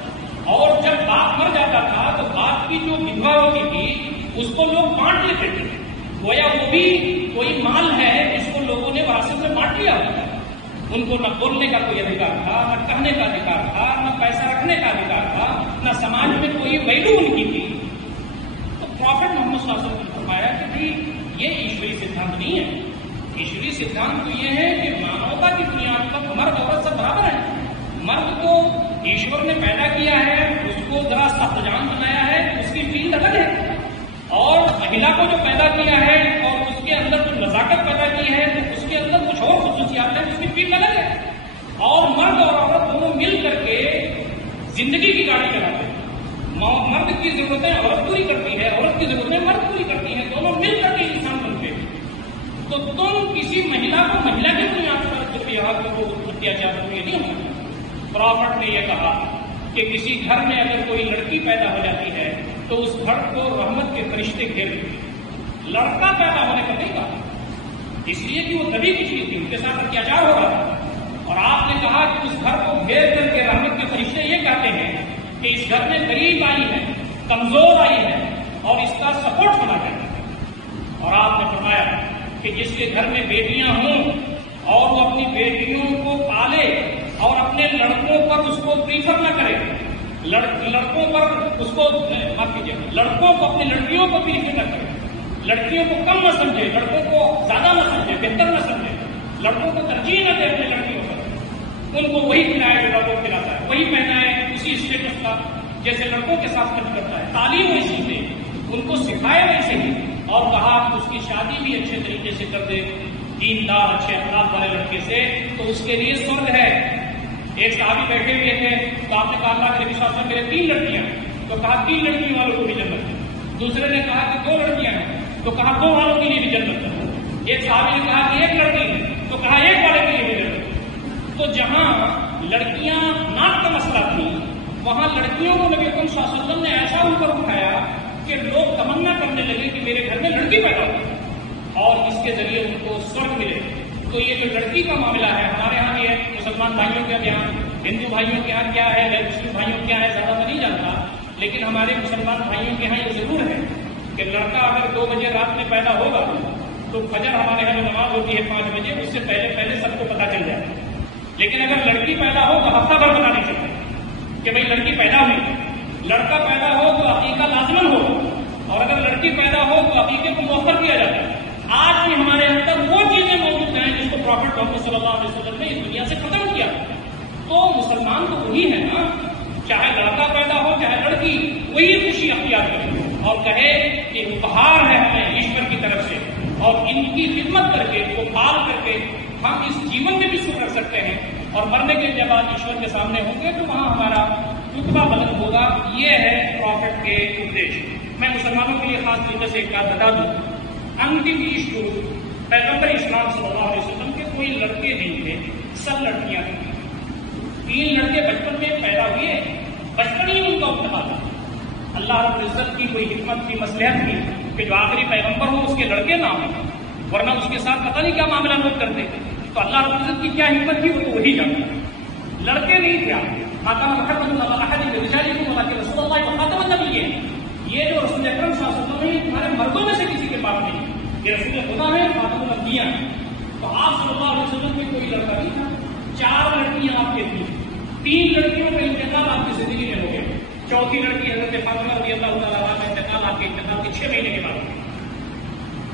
اور جب باپ مر جاتا تھا تو باپ کی جو ودھوا ہوتی تھی اس کو لوگ بانٹ لیتے تھے، گویا وہ بھی کوئی مال ہے جس کو لوگوں نے وراثت میں بانٹ لیا ہوتا ہے۔ ان کو نہ بولنے کا کوئی ادھیکار تھا، نہ کہنے کا ادھیکار تھا، نہ پیسہ رکھنے کا ادھیکار تھا، نہ سماج میں کوئی ویلو ان کی تھی۔ تو پرافٹ محمد صلی اللہ علیہ وسلم نے فرمایا کہ بھائی یہ ایشوری سدھانت نہیں ہے، ایشوری سدھانت تو یہ ہے کہ مانوتا کی بنیاد پر مرد عورت سب برابر ہیں۔ مرد کو ایشور نے پیدا کیا ہے، اس کو ذرا سخت جان بنایا ہے، اس کی فیلڈ الگ ہے، اور مہیلا کو جو پیدا کیا ہے اور اس کے اندر جو نزاکت پیدا کی ہے تو اس کے اندر کچھ اور خصوصیات ہیں، اس کی فیلڈ الگ ہے، اور مرد اور عورت دونوں مل کر کے زندگی کی گاڑی چلاتے ہیں۔ مرد کی ضرورتیں عورت پوری کرتی ہے، عورت کی ضرورتیں مرد پوری کرتی ہیں، دونوں مل کر کے انسان بنتے ہیں۔ تو تم کسی مہیلا کو مہیلا کی بنیاد پر اتیاچار کرنے نہیں ہو سکتا۔ پرافٹ نے یہ کہا کہ کسی گھر میں اگر کوئی لڑکی پیدا ہو جاتی ہے تو اس گھر کو رحمت کے فرشتے گھیر لیتے ہیں۔ لڑکا پیدا ہونے کا نہیں کہا، اس لیے کہ وہ نبی کی چیز تھی، ان کے ساتھ اتیاچار ہو رہا تھا، اور آپ نے کہا کہ اس گھر کو گھیر کر کے رحمت کے فرشتے یہ کہتے ہیں کہ اس گھر میں غریب آئی ہے، کمزور آئی ہے، اور اس کا سپورٹ ہونا چاہیے۔ اور آپ نے فرمایا کہ جس کے گھر میں بیٹیاں ہوں اور وہ اپنی بیٹیوں کو پالے اور اپنے لڑکوں پر اس کو پریفر نہ کرے، لڑکوں پر اس کو معاف کیجیے، لڑکوں کو اپنی لڑکیوں کو پریفر نہ کرے، لڑکیوں کو کم نہ سمجھے، لڑکوں کو زیادہ نہ سمجھے، بہتر نہ سمجھے، لڑکوں کو ترجیح نہ دے اپنے لڑکیوں پر، ان کو وہی کھلائے جو لڑکوں کو کھلاتا ہے، وہی پہنائے اسی اسٹیٹس کا جیسے لڑکوں کے ساتھ خرچ کرتا ہے، تعلیم ویسی دے، ان کو سکھائے ویسے ہی، اور کہا کہ اس کی شادی بھی اچھے طریقے سے کر دے، دیندار اچھے اخلاق والے لڑکے سے، تو اس کے لیے سورگ ہے۔ ایک صحابی بیٹھے ہوئے تھے تو آپ نے کہا اللہ کے نبی صلی اللہ علیہ وسلم میرے 3 لڑکیاں ہیں، تو کہا 3 لڑکیوں والوں کو بھی جنت ہے۔ دوسرے نے کہا کہ 2 لڑکیاں ہیں، تو کہا 2 والوں کے لیے بھی جنت ہے۔ ایک صحابی نے کہا کہ 1 لڑکی ہے، تو کہا 1 والے کے لیے بھی جنت ہے۔ تو جہاں لڑکیاں ناک کا مسئلہ تھی، وہاں لڑکیوں کو نبی اکرم صلی اللہ علیہ وسلم نے ایسا اوپر اٹھایا کہ لوگ تمنا کرنے لگے کہ میرے گھر میں لڑکی پیدا ہو اور اس کے ذریعے ان کو سورگ ملے۔ تو یہ جو لڑکی کا معاملہ ہے، ہمارے یہاں بھی ہے، مسلمان بھائیوں کے یہاں ہندو بھائیوں کے یہاں کیا ہے، غیر مسلم بھائیوں کے یہاں ہے، زیادہ میں نہیں جانتا، لیکن ہمارے مسلمان بھائیوں کے یہاں یہ ضرور ہے کہ لڑکا اگر 2 بجے رات میں پیدا ہوگا تو فجر ہمارے یہاں نماز ہوتی ہے 5 بجے، اس سے پہلے سب کو پتہ چل جائے. لیکن اگر لڑکی پیدا ہو تو ہفتہ بھر پتا نہیں چلتا کہ بھائی لڑکی پیدا ہوئی. لڑکا پیدا ہو تو عقیقہ لازمن ہو، اور اگر لڑکی پیدا ہو تو عقیقے کو مؤخر کیا جاتا ہے. آج بھی ہمارے اندر وہ چیزیں موجود ہیں جس کو پروفٹ محمد صلی اللہ علیہ وسلم نے اس دنیا سے ختم کیا. تو مسلمان تو وہی ہے نا، چاہے لڑکا پیدا ہو چاہے لڑکی، وہی خوشی اختیار کرے اور کہے کہ اپہار ہے ہمیں ایشور کی طرف سے، اور ان کی خدمت کر کے، ان کو پال کر کے ہم اس جیون میں بھی سکھ رکھ سکتے ہیں، اور مرنے کے جب آپ ایشور کے سامنے ہوں گے تو وہاں ہمارا رتبہ بلند ہوگا. یہ ہے پروفٹ کے اپدیش. میں مسلمانوں کے لیے خاص طریقے سے ایک بات بتا دوں، انتم ایشور پیغمبر اسلام صلی اللہ علیہ وسلم کے کوئی لڑکے نہیں تھے، سب لڑکیاں تھیں. 3 لڑکے بچپن میں پیدا ہوئے، بچپن ہی ان کا انتقال تھا. اللہ رب العزت کی کوئی حکمت کی مصلحت کی کہ جو آخری پیغمبر ہو اس کے لڑکے نہ ہوں، ورنہ اس کے ساتھ پتہ نہیں کیا معاملہ لوگ کرتے. تو اللہ رب العزت کی کیا حکمت تھی وہ تو وہی جانتا. لڑکے نہیں تھے. ماتا محمد اللہ رسول اللہ خاتم النبی، یہ جو رسول اکرم صلی اللہ علیہ وسلم ہے تمہارے مردوں میں سے کسی کے پاس نہیں، یہ رسول خدا ہے، خاتم الانبیاء. تو آپ صلی اللہ علیہ وسلم میں کوئی لڑکا نہیں تھا. 4 لڑکیاں آپ کے تھیں. 3 لڑکیوں کا انتقال آپ کی زندگی میں ہو گیا. 4تھی لڑکی حضرت فاطمہ رضی اللہ تعالیٰ عنہا کا انتقال آپ کے انتقال کے 6 مہینے کے بعد.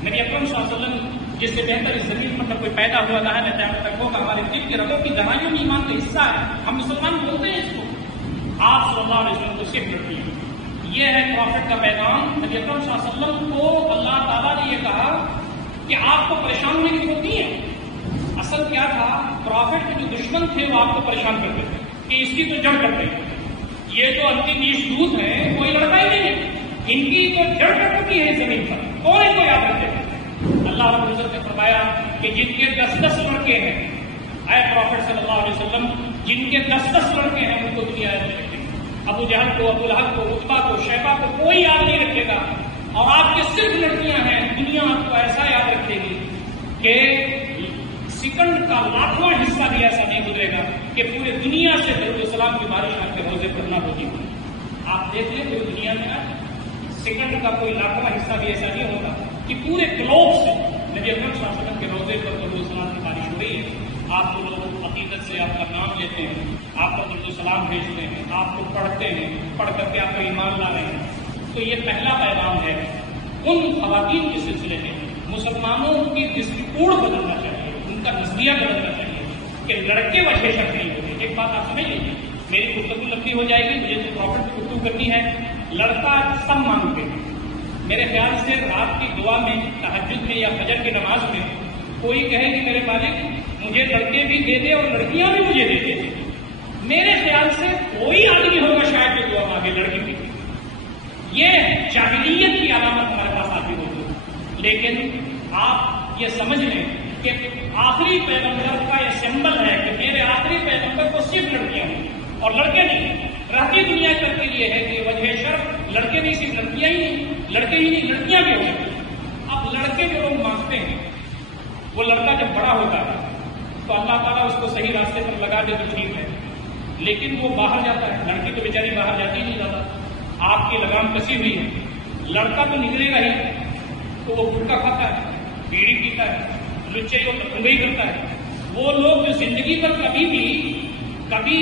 نبی اکرم صلی اللہ علیہ وسلم جس سے بہتر اس زمین پر کوئی پیدا ہوا تھا ہے قیامت تک ہوگا، ہمارے دل کے رگوں کی گہرائیوں میں ایمان کا حصہ ہے. ہم مسلمان بولتے ہیں اس کو. آپ صلی اللہ علیہ وسلم کو صرف لڑکی. یہ ہے پروفٹ کا پیغام. نبی اکرم صلی اللہ علیہ وسلم کو اللہ تعالیٰ نے یہ کہا کہ آپ کو پریشان ہونے کی ضرورت نہیں ہے. اصل کیا تھا، پروفٹ کے جو دشمن تھے وہ آپ کو پریشان کرتے تھے کہ اس کی تو جڑ کرتے ہیں. یہ جو انتم ایشور ہیں کوئی لڑکا ہی نہیں ہے، ان کی تو جڑ کر چکی ہے زمین پر. کون ان کو یاد رکھتے ہیں؟ اللہ رب العزت نے فرمایا کہ جن کے 10 لڑکے ہیں، اے پروفٹ صلی اللہ علیہ وسلم، جن کے 10 لڑکے ہیں ان کو دنیا میں رکھیں. ابو جہل کو، ابو لہب کو، عتبہ کو، شیبہ کو کوئی یاد نہیں رکھے گا. اور آپ کے صرف لڑکیاں ہیں. دنیا آپ کو ایسا یاد رکھے گی کہ سیکنڈ کا لاکھواں حصہ بھی ایسا نہیں گزرے گا کہ پورے دنیا سے درود و سلام کی بارش آپ کے روزے پر نہ ہوگی. آپ دیکھ لیں پوری دنیا میں سیکنڈ کا کوئی لاکھواں حصہ بھی ایسا نہیں ہوگا کہ پورے گلوب سے نبی اکرم صلی اللہ علیہ وسلم کے روزے پر درود و سلام کی بارش ہو رہی ہے. آپ کو لوگ عقیدت سے آپ کا نام لیتے ہیں، آپ کو درود و سلام بھیجتے ہیں، آپ کو پڑھتے ہیں، پڑھ کر کے آپ کا ایمان لا رہے ہیں. تو یہ پہلا پیغام ہے. ان خواتین کے سلسلے میں مسلمانوں کی دستور بدلنا چاہیے، ان کا نظریہ بدلنا چاہیے کہ لڑکے وجہ شک نہیں ہوتے. ایک بات آپ سمجھ لیجیے، میری گفتگو لمبی ہو جائے گی، مجھے تو پروفٹ کی گفتگو کرنی ہے. لڑکا سب مانگتے ہیں. میرے خیال سے رات کی دعا میں، تہجد میں یا فجر کی نماز میں کوئی کہے کہ میرے مالک مجھے لڑکے بھی دے دے اور لڑکیاں بھی مجھے دے دے. میرے خیال سے کوئی آدمی ہوگا شاید کہ دعا مانگے لڑکی کی. یہ جاہلیت کی علامت ہمارے پاس آتی ہوگی. لیکن آپ یہ سمجھ لیں کہ آخری پیغمبر کا یہ سمبل ہے کہ میرے آخری پیغمبر کو صرف لڑکیاں ہیں اور لڑکے نہیں. رہتی دنیا تک کے لیے ہے کہ وجہ شرف لڑکے نہیں، صرف لڑکیاں ہی نہیں، لڑکے ہی نہیں لڑکیاں بھی ہوتی. اب لڑکے جو لوگ مانگتے ہیں وہ لڑکا جب بڑا ہوتا ہے تو اللہ تعالیٰ اس کو صحیح راستے پر لگا دے تو ٹھیک ہے، لیکن وہ باہر جاتا ہے. لڑکی تو بیچاری باہر جاتی نہیں زیادہ. آپ کی لگام کسی ہوئی ہے. لڑکا تو نکلے گا ہی، تو وہ گٹکا کھاتا ہے، بیڑی پیتا ہے، لچے کو تنگئی کرتا ہے. وہ لوگ جو زندگی پر کبھی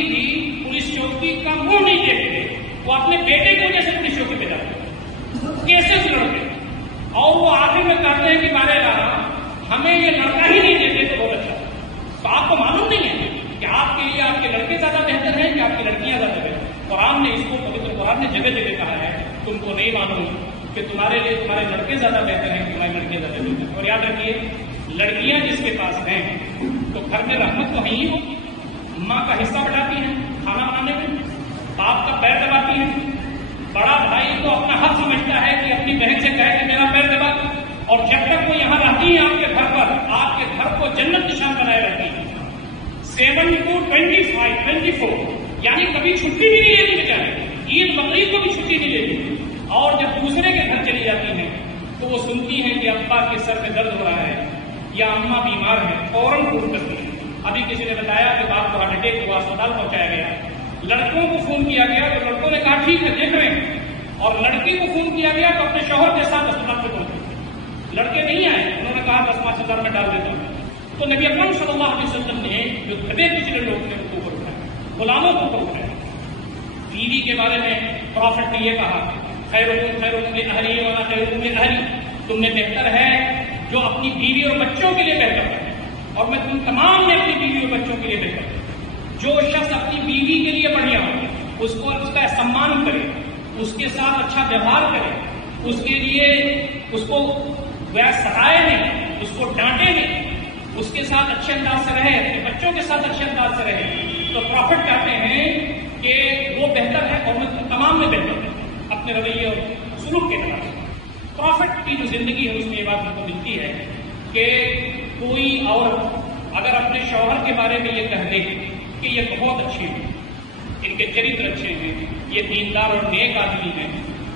بھی پولیس چوکی کا منہ نہیں دیکھتے، وہ اپنے بیٹے کی وجہ سے پولیس چوکی پہ جاتے ہیں کیسے سے لڑتے، اور وہ آخر میں کہتے ہیں کہ بارے اللہ ہمیں یہ لڑکا ہی نہیں دیتے تو بہت اچھا. تو آپ کو معلوم نہیں ہے کہ آپ کے لیے آپ کے لڑکے زیادہ بہتر ہیں کہ آپ کی لڑکیاں زیادہ بہتر ہیں. قرآن نے اس کو، پوتر قرآن نے جگہ جگہ کہا ہے تم کو نہیں معلوم کہ تمہارے لیے تمہارے لڑکے زیادہ بہتر ہیں، تمہاری لڑکیاں زیادہ بہتر ہیں. اور یاد رکھیے لڑکیاں جس کے پاس ہیں تو گھر میں رحمت تو ہی ہو. ماں کا حصہ بٹاتی ہیں کھانا بنانے میں، باپ کا پیر دباتی ہیں. بڑا بھائی تو اپنا حق سمجھتا ہے کہ اپنی بہن سے کہے کہ میرا پیر دبا. اور جب تک وہ یہاں رہتی ہیں آپ کے گھر پر، آپ کے گھر کو جنت نشان بنائے رہتی ہیں. 7 to 25 24 یعنی کبھی چھٹی بھی نہیں لیتی بیچارے. عید بقرعید کو بھی چھٹی نہیں لیتی. اور جب دوسرے کے گھر چلی جاتی ہیں تو وہ سنتی ہیں کہ ابا کے سر میں درد ہو رہا ہے یا اماں بیمار ہے، فوراً فون کرتی ہیں ابھی کسی نے بتایا کہ باپ کو ہارٹ اٹیک ہوا، اسپتال پہنچایا گیا، لڑکوں کو فون کیا گیا تو لڑکوں نے کہا ٹھیک ہے دیکھ رہے ہیں، اور لڑکی کو فون کیا گیا تو اپنے شوہر کے ساتھ اسپتال پہ پہنچے، لڑکے نہیں آئے، انہوں نے کہا 10,000 میں ڈال دیتا ہوں۔ تو نبی اکرم صلی اللہ علیہ وسلم نے جو دبے پچھلے لوگ نے ان کو اوپر اٹھایا، غلاموں کو اوپر اٹھایا۔ بیوی کے بارے میں پروفٹ نے یہ کہا خیرکم خیرکم لأہلہ وانا خیرکم لأہلی، تم میں بہتر ہے جو اپنی بیوی اور بچوں کے لیے بہتر ہے، اور میں تم تمام میں اپنی بیوی اور بچوں کے لیے بہتر ہے۔ جو شخص اپنی بیوی کے لیے بڑھیا ہو، اس کو اس کا سمان کرے، اس کے ساتھ اچھا ویوہار کرے، اس کے لیے اس کو ستائے نہیں، اس کو ڈانٹے نہیں، اس کے ساتھ اچھے انداز سے رہے، اپنے بچوں کے ساتھ اچھے انداز سے رہے، تو پروفٹ کہتے ہیں کہ وہ بہتر ہے اور میں تمام میں بہتر ہے اپنے رویے اور سلوک کے اعتبار سے۔ پروفٹ کی جو زندگی ہے اس میں یہ بات ہم کو ملتی ہے کہ کوئی عورت اگر اپنے شوہر کے بارے میں یہ کہہ دے کہ یہ بہت اچھے ہیں، ان کے چرتر اچھے ہیں، یہ دیندار اور نیک آدمی ہیں،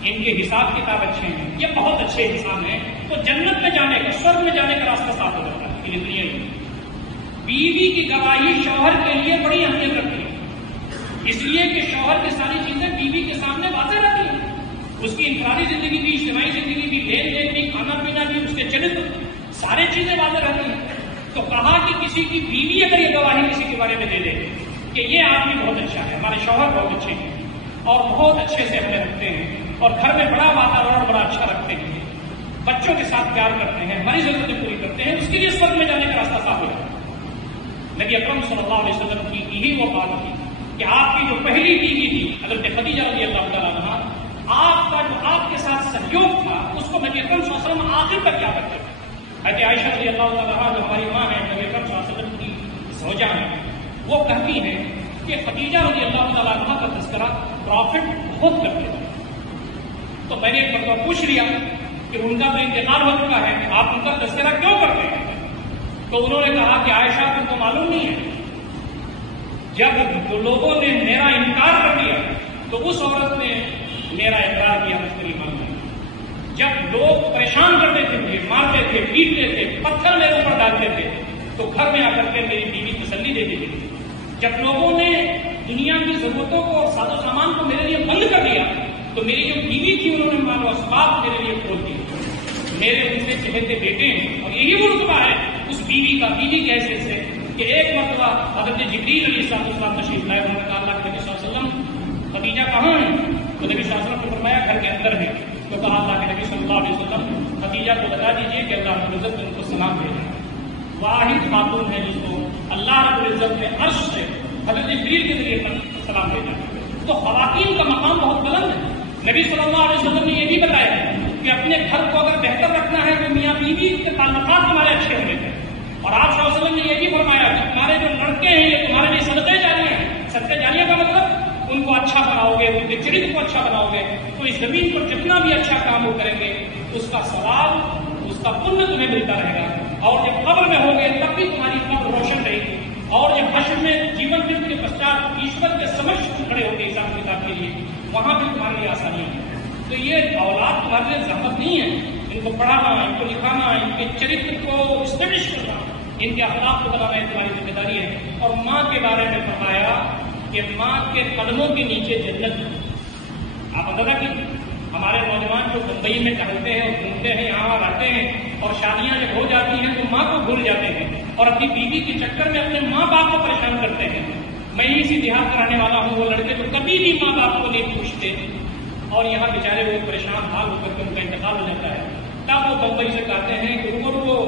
ان کے حساب کتاب اچھے ہیں، یہ بہت اچھے انسان ہیں، تو جنت میں جانے کا، سورگ میں جانے کا راستہ صاف ہو جاتا ہے۔ بیوی کی گواہی شوہر کے لیے بڑی اہمیت رکھتی ہے، اس لیے کہ شوہر کی ساری چیزیں بیوی کے سامنے واضح رہتی ہیں، اس کی انفرادی زندگی بھی، اجتماعی زندگی بھی، لین دین بھی، کھانا پینا بھی، اس کے چرتر، ساری چیزیں واضح رہتی ہیں۔ تو کہا کہ کسی کی بیوی اگر یہ گواہی کسی کے بارے میں دے دے کہ یہ آدمی بہت اچھا ہے، ہمارے شوہر بہت اچھے ہیں اور بہت اچھے سے ہمیں رکھتے ہیں اور گھر میں بڑا واتاورن بڑا اچھا رکھتے ہیں، بچوں کے ساتھ پیار کرتے ہیں، ہماری ضرورتیں پوری کرتے ہیں، اس کے لیے سورگ میں جانے کا راستہ صاف ہو جاتا ہے۔ نبی اکرم صلی اللہ علیہ وسلم کی یہی وہ بات تھی کہ آپ کی جو پہلی بیوی تھی حضرت خدیجہ رضی اللہ تعالیٰ عنہا، آپ کا جو آپ کے ساتھ سہیوگ تھا اس کو نبی اکرم صلی اللہ علیہ وسلم آخر تک یاد رکھتے تھے۔ حضرت عائشہ رضی اللہ تعالیٰ عنہا جو ہماری ماں ہے، نبی اکرم صلی اللہ علیہ وسلم کی زوجہ ہیں، وہ کہتی ہیں کہ خدیجہ رضی اللہ تعالیٰ عنہا کا تذکرہ پروفٹ بہت کرتے تھے۔ تو میں نے ایک مرتبہ پوچھ لیا کہ ان کا تو انتقال ہو چکا ہے، آپ ان کا تذکرہ کیوں کرتے ہیں؟ تو انہوں نے کہا کہ عائشہ تم کو معلوم نہیں ہے، جب لوگوں نے میرا انکار کر دیا تو اس عورت نے میرا اقرار کیا، مشتری مان لیا۔ جب لوگ پریشان کر دیتے تھے، مارتے تھے، پیٹتے تھے، پتھر میرے اوپر ڈالتے تھے، تو گھر میں آ کر کے میری بیوی تسلی دیتی تھی۔ جب لوگوں نے دنیا کی ضرورتوں کو اور ساز و سامان کو میرے لیے بند کر دیا تو میری جو بیوی تھی انہوں نے مانو اسباب میرے لیے کھول دی، میرے ان سے چہتے بیٹے ہیں۔ اور یہی وہ رتبہ ہے اس بیوی کا، بیوی کی حیثیت سے کہ ایک مرتبہ حضرت جبریل علیہ السلام تشریف لائے، انہوں نے کہا اللہ کے نبی صلی اللہ علیہ وسلم خدیجہ کہاں ہیں؟ تو نبی صلی اللہ علیہ وسلم نے فرمایا گھر کے اندر ہے۔ تو کہا اللہ کے نبی صلی اللہ علیہ وسلم خدیجہ کو بتا دیجیے کہ اللہ رب العزت نے ان کو سلام بھیجا۔ واحد خاتون ہے جس کو اللہ رب العزت نے عرش سے حضرت جبریل کے ذریعے سلام بھیجا۔ تو خواتین کا مقام بہت بلند ہے۔ نبی صلی اللہ علیہ وسلم نے یہ بھی بتایا کہ اپنے گھر کو اگر بہتر رکھنا ہے تو میاں بیوی کے تعلقات ہمارے اچھے ہونے چاہیے، اور آپ صلی اللہ علیہ وسلم نے یہ بھی فرمایا کہ تمہارے جو لڑکے ہیں یہ تمہارے لیے صدقے جاریہ ہیں۔ صدقے جاریہ کا مطلب ان کو اچھا بناؤ گے، ان کے چرت کو اچھا بناؤ گے تو اس زمین پر جتنا بھی اچھا کام وہ کریں گے اس کا ثواب، اس کا پنیہ تمہیں ملتا رہے گا، اور جب قبر میں ہوگے تب بھی تمہاری قبر روشن رہے گی، اور جب حشر میں جیون مৃত্যু کے پشچات ایشور کے سمجھ کھڑے ہوگے حساب کتاب کے لیے، وہاں بھی تمہارے لیے آسانی ہے۔ تو یہ اولاد تمہارے لیے زحمت نہیں ہے، ان کو پڑھانا، ان کو لکھانا، ان کے چرتر کو اسٹیبلش کرنا، ان کے اخلاق کو بنانا یہ تمہاری ذمہ داری ہے۔ اور ماں کے بارے میں فرمایا کہ ماں کے قدموں کے نیچے جنت ہے۔ آپ اندازہ کیجیے ہمارے نوجوان جو ممبئی میں ٹہلتے ہیں اور گھومتے ہیں، یہاں رہتے ہیں، اور شادیاں جب ہو جاتی ہیں تو ماں کو بھول جاتے ہیں اور اپنی بیوی کے چکر میں اپنے ماں باپ کو پریشان کرتے ہیں۔ میں اسی دیہات کرانے والا ہوں، وہ لڑکے جو کبھی بھی ماں باپ کو نہیں پوچھتے اور یہاں بیچارے وہ پریشان حال ہو کر کے ان کا انتقال ہو جاتا ہے، تب وہ بمبئی سے کہتے ہیں کہ رکو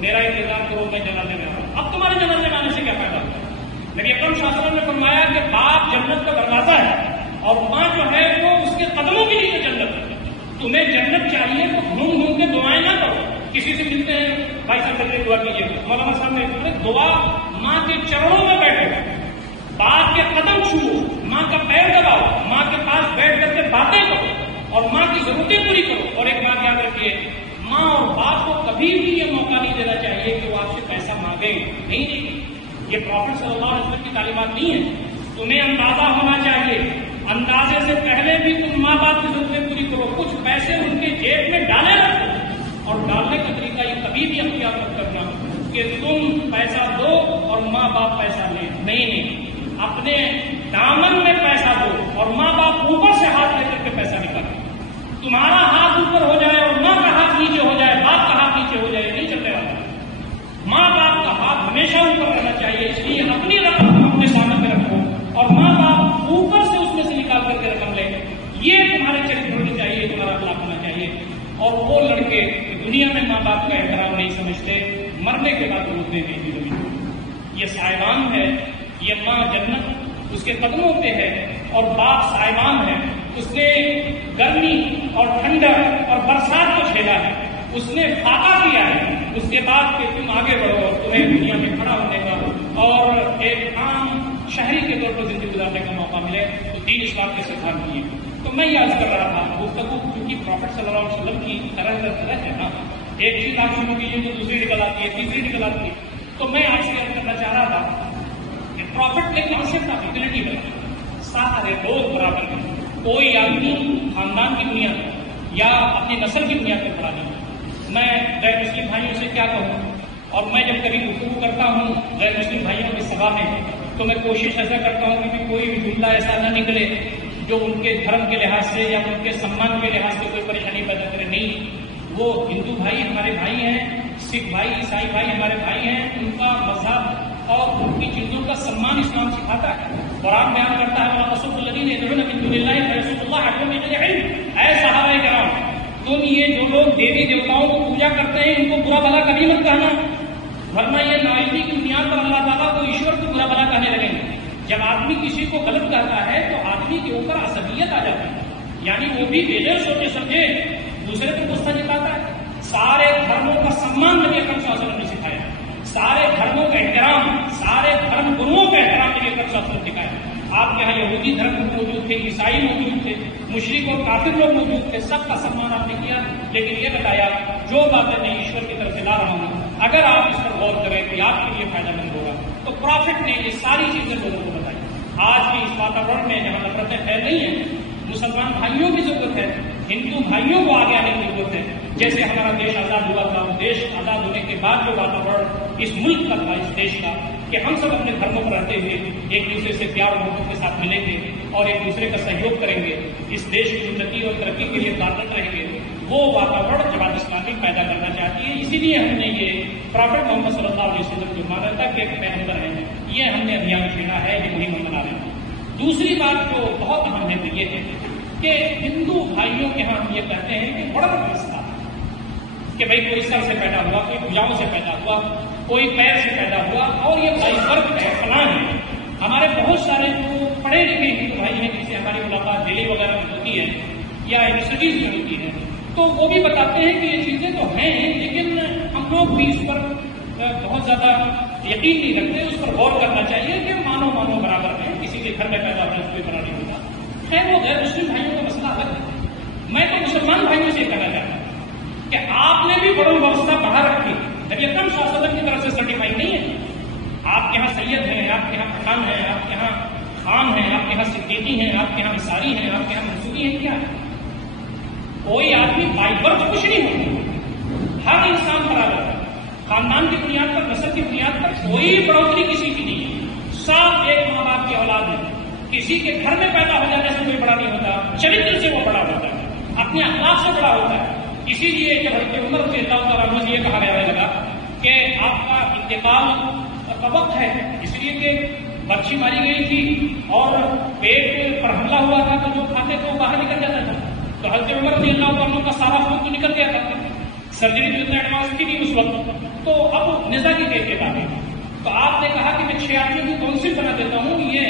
میرا انتظار کرو، میں جنازے میں آؤں۔ اب تمہارے جنازے میں آنے سے کیا فائدہ ہوتا ہے؟ نبی اکرم صلی اللہ علیہ وسلم نے فرمایا کہ باپ جنت کا دروازہ ہے اور ماں جو ہے وہ اس کے قدموں کے لیے جنت ہے۔ تمہیں جنت چاہیے تو گھوم گھوم کے دعائیں نہ کرو، کسی سے ملتے ہیں بھائی صاحب کے لیے دعا کیجیے، مولانا صاحب نے دعا ماں کے چرنوں میں بیٹھے، باپ کے قدم چھوؤ، ماں کا پیر دباؤ، ماں کے پاس بیٹھ کر کے باتیں کرو اور ماں کی ضرورتیں پوری کرو۔ اور ایک بات یاد رکھیے، ماں اور باپ کو کبھی بھی یہ موقع نہیں دینا چاہیے کہ وہ آپ سے پیسہ مانگے، نہیں، یہ پروفٹ صلی اللہ علیہ وسلم کی تعلیمات نہیں ہے۔ تمہیں اندازہ ہونا چاہیے، اندازے سے پہلے بھی تم ماں باپ کی ضرورتیں پوری کرو، کچھ پیسے ان کے جیب میں ڈالے رکھو، اور ڈالنے کا طریقہ یہ کبھی بھی اختیار مت کرنا کہ تم پیسہ دو اور ماں باپ پیسہ لیں. نہیں، اپنے دامن میں پیسہ دو اور ماں باپ اوپر سے ہاتھ لے کر کے پیسہ نکالو. تمہارا ہاتھ اوپر ہو جائے اور ماں کا ہاتھ نیچے ہو جائے، باپ کا ہاتھ نیچے ہو جائے، نہیں چلنے والا. ماں باپ کا ہاتھ ہمیشہ اوپر رہنا چاہیے. اس لیے اپنی رقم اپنے سامنے میں رکھو اور ماں باپ اوپر سے اس میں سے نکال کر کے رقم لیں. یہ تمہارے چرچ ہونی چاہیے، تمہارا اخلاق ہونا چاہیے. اور وہ لڑکے دنیا میں ماں باپ کا احترام نہیں سمجھتے، مرنے کے بعد روتے ہیں زمین. یہ سائبان ہے، یہ ماں جنت اس کے قدموں پہ ہے اور باپ سائبان ہے. اس نے گرمی اور ٹھنڈا اور برسات کو جھیلا ہے، اس نے فاقہ کیا ہے. اس کے بعد کہ تم آگے بڑھو اور تمہیں دنیا میں کھڑا ہونے کا اور ایک عام شہری کے طور پر زندگی گزارنے کا موقع ملے تو دین اس بات کے سکھان کیے. تو میں یہ عرض کر رہا تھا گفتگو کیونکہ پروفٹ صلی اللہ علیہ وسلم کی طرح ہے نا، ایک چیز آپ شروع کیجیے تو دوسری نکل آتی ہے، تیسری نکل آتی ہے. تو میں آپ سے عرض کرنا چاہ رہا تھا کہ پروفٹ نے کانسیپٹ آف ایکولیٹی بنا، سارے لوگ برابر ہیں. کوئی آدمی خاندان کی بنیاد یا اپنی نسل کی بنیاد پر کھڑا نہیں. میں غیر مسلم بھائیوں سے کیا کہوں، اور میں جب کبھی گفتگو کرتا ہوں غیر مسلم بھائیوں کی سبھا میں تو میں کوشش ایسا کرتا ہوں کہ کوئی بھی جملہ ایسا نہ نکلے جو ان کے دھرم کے لحاظ سے یا ان کے سمان کے لحاظ سے کوئی پریشانی پیدا کرے. نہیں، وہ ہندو بھائی ہمارے بھائی ہیں، سکھ بھائی عیسائی بھائی ہمارے بھائی ہیں. ان کا مذہب اور ان کی چیزوں کا سمان اسلام سکھاتا ہے. قرآن بیان کرتا ہے وَرَسُولُ الَّذِينَ يَدْعُونَ مِن دُونِ اللَّهِ فَيَسُبُّ اللَّهَ عَدْوًا بِغَيْرِ عِلْمٍ. اے صحابہ کرام، تم یہ جو لوگ دیوی دیوتاؤں کو پوجا کرتے ہیں ان کو برا بھلا کبھی مت کہنا، ورنہ یہ نائبی کی بنیاد پر اللہ تعالیٰ کو ایشور کو برا بھلا کہنے لگیں گے. جب آدمی کسی کو غلط کہتا ہے تو آدمی کے اوپر عصبیت آ جاتی ہے، یعنی وہ بھی بغیر سوچے سمجھے دوسرے کو غصہ جتاتا ہے. سارے دھرموں کا سمان نبی اکرم صلی اللہ علیہ وسلم نے سکھایا، سارے دھرموں کا احترام، سارے دھرم گروؤں کا احترام نبی اکرم صلی اللہ علیہ وسلم نے سکھایا. آپ کے یہاں یہودی دھرم موجود تھے، عیسائی موجود تھے، مشرک اور کافر لوگ موجود تھے، سب کا سمان آپ نے کیا. لیکن یہ بتایا جو باتیں میں ایشور کی طرف سے لا رہا ہوں اگر آپ اس پر غور کریں تو آپ کے لیے فائدہ مند ہوگا. تو پروفٹ نے یہ ساری چیزیں لوگوں کو بتائی. آج بھی اس واتاورن میں جہاں نفرتیں پھیل رہی ہیں، مسلمان بھائیوں کی ضرورت ہے، ہندو بھائیوں کو آگے آنے کی ضرورت ہے. جیسے ہمارا دیش آزاد ہوا تھا، دیش آزاد ہونے کے بعد جو واتاورن اس ملک کا تھا، اس دیش کا، کہ ہم سب اپنے دھرموں پر رہتے ہوئے ایک دوسرے سے پیار محبت کے ساتھ ملیں گے اور ایک دوسرے کا سہیوگ کریں گے، اس دیش کی انتی اور ترقی کے لیے کارگر رہیں گے، وہ واتاورن جماعت اسلامی پیدا کرنا چاہتی ہے. اسی لیے ہم نے یہ پروفٹ محمد صلی اللہ علیہ وسلم جو مانتا کہ ایک پیغمبر ہے، یہ ہم نے ابھیان چھیڑا ہے، یہ مہم بنا رہے ہیں. دوسری بات جو بہت اہم ہے وہ یہ ہے کہ ہندو بھائیوں کے ہاں ہم یہ کہتے ہیں کہ بڑا مسئلہ کہ بھائی کوئی سر سے پیدا ہوا، کوئی بھجاؤں سے پیدا ہوا، کوئی پیر سے پیدا ہوا اور یہ بھائی فرق ہے، فلاں ہے. ہمارے بہت سارے جو پڑھے لکھے ہندو بھائی ہیں جن سے ہماری ملاقات دلی وغیرہ میں ہوتی ہے یا یونیورسٹیز میں ہوتی ہے تو وہ بھی بتاتے ہیں کہ یہ چیزیں تو ہیں لیکن ہم لوگ بھی اس پر بہت زیادہ یقین نہیں رکھتے. اس پر غور کرنا چاہیے کہ مانو برابر ہے، کسی کے گھر میں پیدا ہونا کوئی بڑا نہیں ہوتا. خیر وہ غیر مسلم بھائیوں کا مسئلہ الگ ہے. میں تو مسلمان بھائیوں سے کہنا چاہتا ہوں کہ آپ نے بھی بڑوں وابستہ بڑھا رکھی. نبی اکرم صلی اللہ علیہ وسلم کی طرف سے سرٹیفائی نہیں ہے. آپ کے یہاں سید ہیں، آپ کے یہاں پٹھان ہیں، آپ کے یہاں خان ہیں، آپ کے یہاں صدیقی ہیں، آپ کے یہاں انصاری ہیں، آپ کے یہاں منصوری ہیں. کیا کوئی آدمی بائی برتھ کچھ نہیں ہوتا، ہر انسان برابر ہے. خاندان کی بنیاد پر، نسل کی بنیاد پر کوئی بڑھوتری کسی کی نہیں ہے. سب ایک ماں باپ کی اولاد ہے. کسی کے گھر میں پیدا ہو جانے سے کوئی بڑا نہیں ہوتا، چرتر سے وہ بڑا ہوتا ہے، اپنے اخلاق سے بڑا ہوتا ہے. اسی لیے جب حضرت عمر رضی اللہ تعالیٰ عنہ سے یہ کہا گیا لگا کہ آپ کا انتقال کا وقت ہے، اس لیے کہ بچی ماری گئی تھی اور پیٹ پر حملہ ہوا تھا تو جو کھاتے تھے وہ باہر نکل جاتا تھا. تو حضرت عمر رضی اللہ تعالیٰ عنہ کا سارا خون تو نکل گیا تھا. سرجری تو اتنا ایڈوانس کی نہیں اس وقت، تو اب نزا کی کیفیت آ گئی. تو آپ نے کہا کہ میں 6 آدمیوں کی کونسل بنا دیتا ہوں، یہ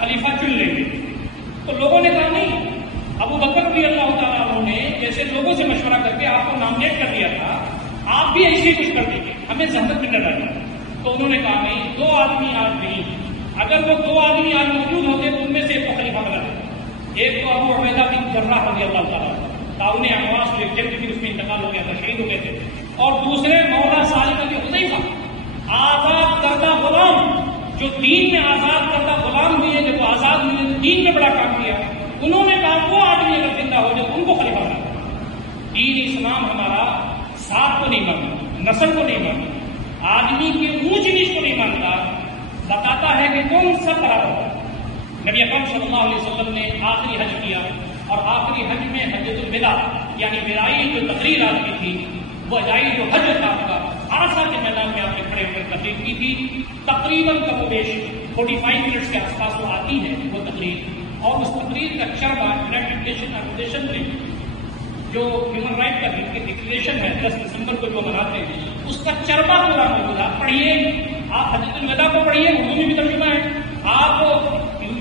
خلیفہ چن لیں گے. تو لوگوں نے کہا نہیں. ابو بکر رضی اللہ تعالیٰ عنہ نے جیسے لوگوں سے مشورہ کر کے آپ کو نامنیٹ کر دیا تھا، آپ بھی ایسے ہی کچھ کر دیں گے، ہمیں زحمت میں نہ ڈالیں. تو انہوں نے کہا نہیں، 2 آدمی آج نہیں، اگر وہ 2 آدمی آج موجود ہوتے تو ان میں سے ایک کو خلیفہ بنا دیتے. ایک تو ابو عبیدہ بن جراح رضی اللہ تعالیٰ تعاون امواس جو جنگ کی اس میں انتقال ہو گیا تھا، شہید ہو گئے تھے. اور دوسرے مولا سالمہ کے حذیفہ، آزاد کردہ غلام جو دین میں آزاد کردہ غلام ہوئے، جب وہ آزاد ہوئے دین میں بڑا کام کیا. انہوں نے کہا وہ آدمی اگر زندہ ہو جائے ان کو خلیفہ بنا. دین اسلام ہمارا ذات کو نہیں مانتا، نسل کو نہیں مانتا، آدمی کے اونچ دوسری چیز کو نہیں مانتا، بتاتا ہے کہ کون سا برابر ہے۔ نبی اکرم صلی اللہ علیہ وسلم نے آخری حج کیا، اور آخری حج میں حجۃ الوداع یعنی وداعی جو تقریر آپ کی تھی، وہ وداعی جو حج تھا آپ کا، عرفہ کے میدان میں آپ نے کھڑے ہو کر تقریر کی تھی۔ تقریباً کم و بیش 45 منٹس کے آس پاس وہ آتی ہے وہ تقریر، اور اس تقریر کا چربا یونائٹڈ نیشن آرگنائزیشن نے جو ہیومن رائٹ کا ڈکلیریشن ہے 10 دسمبر کو جو مناتے ہیں، اس کا چربا پورا موجود ہے۔ پڑھیے، آپ حجۃ الوداع کو پڑھیے، اردو میں بھی ترجمہ ہے، آپ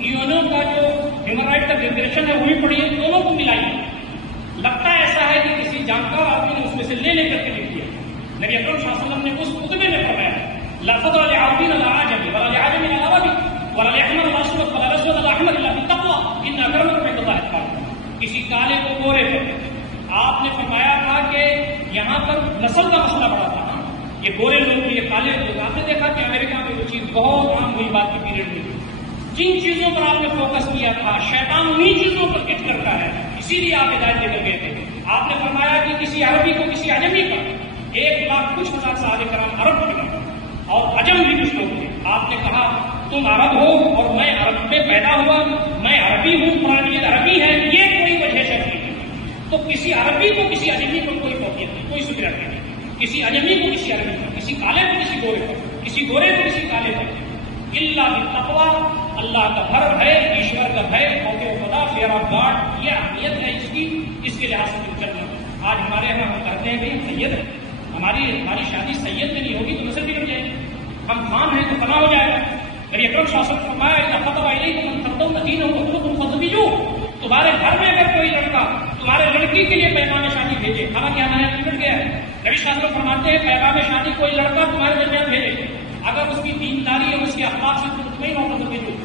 یونو کا جو ہیومن رائٹ کا ڈکلیریشن ہے وہ بھی پڑھیے، دونوں کو ملائیے۔ لگتا ایسا ہے کہ کسی جانکار آدمی نے اس میں سے لے کر کے لکھ دیا۔ نبی اکرم صلی اللہ علیہ وسلم نے اس خطبے میں فرمایا لا فضل لعربی ولا عجمی ولا لعجم ولا عربی ولا لأحمر ولا أسود ولا أسود ولا أحمر إلا بالتقوى إن أكرمكم عند الله أتقاكم۔ کسی کالے کو گورے پر آپ نے فرمایا تھا کہ یہاں پر نسل کا مسئلہ بڑا تھا، یہ گورے لوگ یہ کالے لوگ۔ آپ نے دیکھا کہ امریکہ میں وہ چیز بہت عام ہوئی بات کی پیریڈ میں، جن چیزوں پر آپ نے فوکس کیا تھا شیطان انہیں چیزوں پر ہٹ کرتا ہے، اسی لیے آپ ہدایت دے کر گئے تھے۔ آپ نے فرمایا کہ کسی عربی کو کسی عجمی کا 1,00,000 کچھ ہزار صحابہ کرام عرب تھے اور عجم بھی کچھ لوگ تھے۔ آپ نے کہا تم عرب ہو اور میں عرب میں پیدا ہوا، میں عربی ہوں، قرآن عربی ہے، یہ کوئی وجہ شرط نہیں ہے۔ تو کسی عربی کو کسی عجمی کو کوئی فوقیت نہیں، کوئی سبرت نہیں، کسی عجمی کو کسی عربی کو، کسی کالے کو کسی گورے کو، کسی گورے کو کسی کالے کو، اللہ بالتقویٰ، اللہ کا بھر ہے، ایشور کا ہے، خوف خدا، فیئر آف گاڈ، یہ اہمیت ہے اس کی، اس کے لحاظ سے چلنا۔ آج ہمارے یہاں ہم کہتے ہیں کہ ہم سید ہیں، ہماری شادی سید میں نہیں ہوگی تو نسل بگڑ جائے گی، ہم خان ہیں تو فنا ہو جائے گا۔ نبی اکرم صلی اللہ علیہ وسلم نے فرمایا اذا خطب الیکم من ترضون دینہ وخلقہ فزوجوہ، تمہارے گھر میں اگر کوئی لڑکا تمہارے لڑکی کے لیے پیغام شادی بھیجے، حالانکہ ہمارے یہاں بگڑ گیا ہے، نبی صلی اللہ علیہ وسلم فرماتے ہیں پیغام شادی کوئی لڑکا تمہارے درمیان بھیجے، اگر اس کی دینداری اور اس کے اخلاق سے مطمئن ہو تو بھیجو،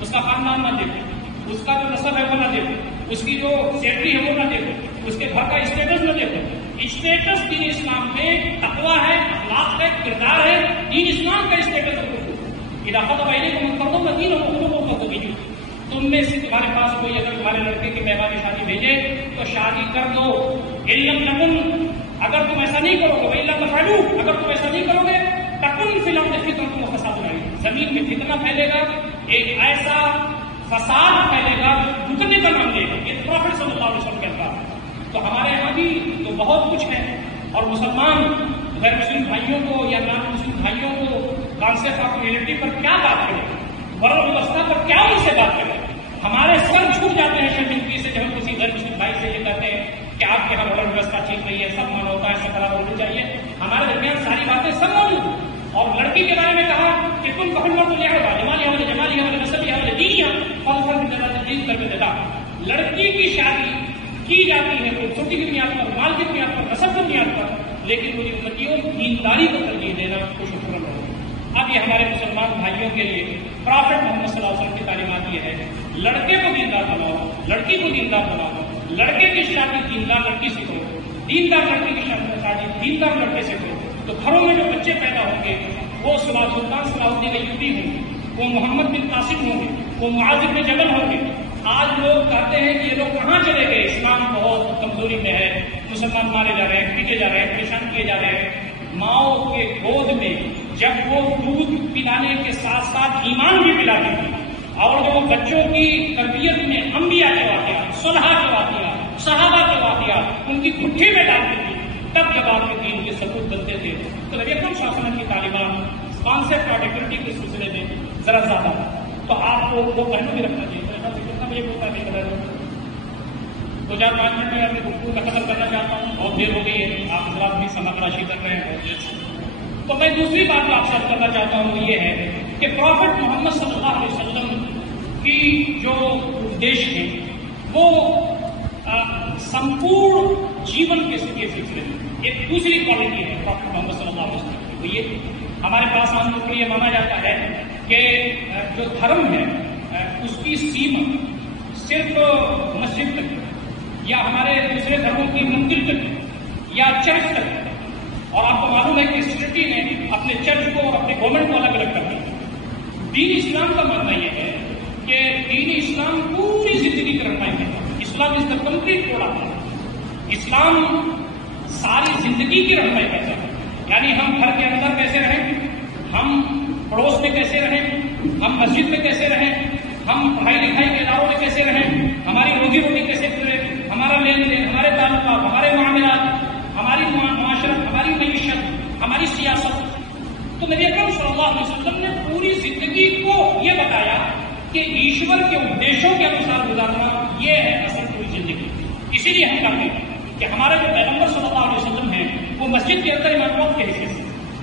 اس کا خاندان نہ دیکھو، اس کا جو نسب ہے وہ نہ دیکھو، اس کی جو سیلری ہے وہ نہ دیکھو، اس کے گھر کا اسٹیٹس نہ دیکھو۔ اسٹیٹس دین اسلام میں تقویٰ ہے، اخلاق ہے، کردار ہے، دین اسلام کا اسٹیٹس ہے۔ اذا خطب الیکم من ترضون دینہ وخلقہ فزوجوہ، تم میں سے تمہارے پاس کوئی اگر تمہارے لڑکے کے پیغام شادی بھیجے تو شادی کر دو۔ ان لم تکن، اگر تم ایسا نہیں کرو گے، والا تفعلوا، اگر تم ایسا نہیں کرو گے، تکن فی الارض فتنۃ وفساد عظیم، زمین میں فتنہ پھیلے گا، ایک ایسا فساد پھیلے گا رکنے کا نام لے گا۔ یہ پروفٹ صلی اللہ علیہ وسلم کہتا ہے۔ تو ہمارے یہاں بھی تو بہت کچھ ہے، اور مسلمان غیر مسلم بھائیوں کو یا نان مسلم بھائیوں کو کانسیپٹ آف ریئلٹی پر کیا بات کریں، ورثہ وسطیٰ پر کیا ان سے بات کریں؟ ہمارے سر چھوٹ جاتے ہیں شرمندگی سے جب ہم کسی غیر مسلم بھائی سے یہ کہتے ہیں کہ آپ کے یہاں ورثہ وسطیٰ ٹھیک نہیں ہے، سب مانا ہوتا ہے، سب برابر ہونی چاہیے۔ ہمارے درمیان ساری باتیں سب موجود ہیں۔ اور لڑکی کے بارے میں کہا کہ تم کہن مرد لہٰذا جمالی حوالے جمالی حوالے نسبی حوالے دینی حوالے، لڑکی کی شادی کی جاتی ہے خوبصورتی کی بنیاد پر، مال کی بنیاد پر، نسب کی بنیاد پر، لیکن میری امتیوں دینداری کو ترجیح دینا خوش خرم ہو۔ اب یہ ہمارے مسلمان بھائیوں کے لیے پرافٹ محمد صلی اللہ علیہ وسلم کی تعلیمات یہ ہے، لڑکے کو دیندار بناؤ، لڑکی کو دیندار بناؤ، لڑکے کی شادی دیندار لڑکی سے کرو، دیندار لڑکی کی شادی دیندار لڑکے سے کرو، تو گھروں میں جو بچے پیدا ہوں گے وہ سلطان صلاح الدین ایوبی ہوں گے، وہ محمد بن قاسم ہوں گے، وہ معاذ بن جبل ہوں گے۔ آج لوگ کہتے ہیں کہ یہ لوگ کہاں چلے گئے، اسلام بہت کمزوری میں ہے، مسلمان مارے جا رہے ہیں، پیٹے جا رہے ہیں، پریشان کیے جا رہے ہیں۔ ماؤں کے گود میں جب وہ دودھ پلانے کے ساتھ ساتھ ایمان بھی پلاتی تھی، اور جو بچوں کی تربیت میں انبیاء کے واقعات، صلحاء کے واقعات، صحابہ کے واقعات ان کی گٹھی میں ڈالتی تھی، تب جب آپ کے دین کے ثبوت بنتے تھے۔ تو نبی اکرم صلی اللہ علیہ وسلم کی تعلیمات کانسیپٹ آف ایکٹیویٹی کے سلسلے میں ذرا زیادہ تھا، تو آپ کو وہ پہلو بھی رکھنا چاہیے۔ مجھے بولتا نہیں پتا، 2-4-5 منٹ میں اپنی گفتگو کا ختم کرنا چاہتا ہوں، بہت دیر ہو گئی ہے، آپ حضرات بھی سماعت راشی کر رہے ہیں۔ تو میں دوسری بات جو آپ سے کرنا چاہتا ہوں وہ یہ ہے کہ پروفٹ محمد صلی اللہ علیہ وسلم کی جو اپدیش ہے وہ سمپورن جیون کے سلسلے میں ایک دوسری کوالٹی ہے پروفٹ محمد صلی اللہ علیہ وسلم کی، وہ یہ ہمارے پاس عام طور پر یہ مانا جاتا ہے کہ جو دھرم ہے اس کی سیما صرف مسجد تک یا ہمارے دوسرے دھرموں کی مندر تک یا چرچ تک، اور آپ کو معلوم ہے کہ سٹی نے اپنے چرچ کو اور اپنے گورنمنٹ کو الگ الگ کر دیا۔ دین اسلام کا ماننا یہ ہے کہ دین اسلام پوری زندگی کا رہنمائی ہے، اسلام از دا کمپلیٹ پروڈکٹ، اسلام ساری زندگی کی رہنمائی کرتا ہے۔ یعنی ہم گھر کے اندر کیسے رہیں، ہم پڑوس میں کیسے رہیں، ہم مسجد میں کیسے رہیں، ہم پڑھائی لکھائی کے اداروں میں کیسے رہیں، ہماری روزی روٹی کیسے گزرے، ہمارا لین دین، ہمارے تعلقات، ہمارے معاملات، ہماری معاشرت، ہماری معیشت، ہماری سیاست۔ تو نبی اکرم صلی اللہ علیہ وسلم نے پوری زندگی کو یہ بتایا کہ ایشور کے ادیشوں کے انوسار گزارنا یہ ہے اصل پوری زندگی۔ اسی لیے ہم کہتے ہیں کہ ہمارے جو پیغمبر صلی اللہ علیہ وسلم ہیں وہ مسجد کے اندر امام وقت کے حیثیت سے،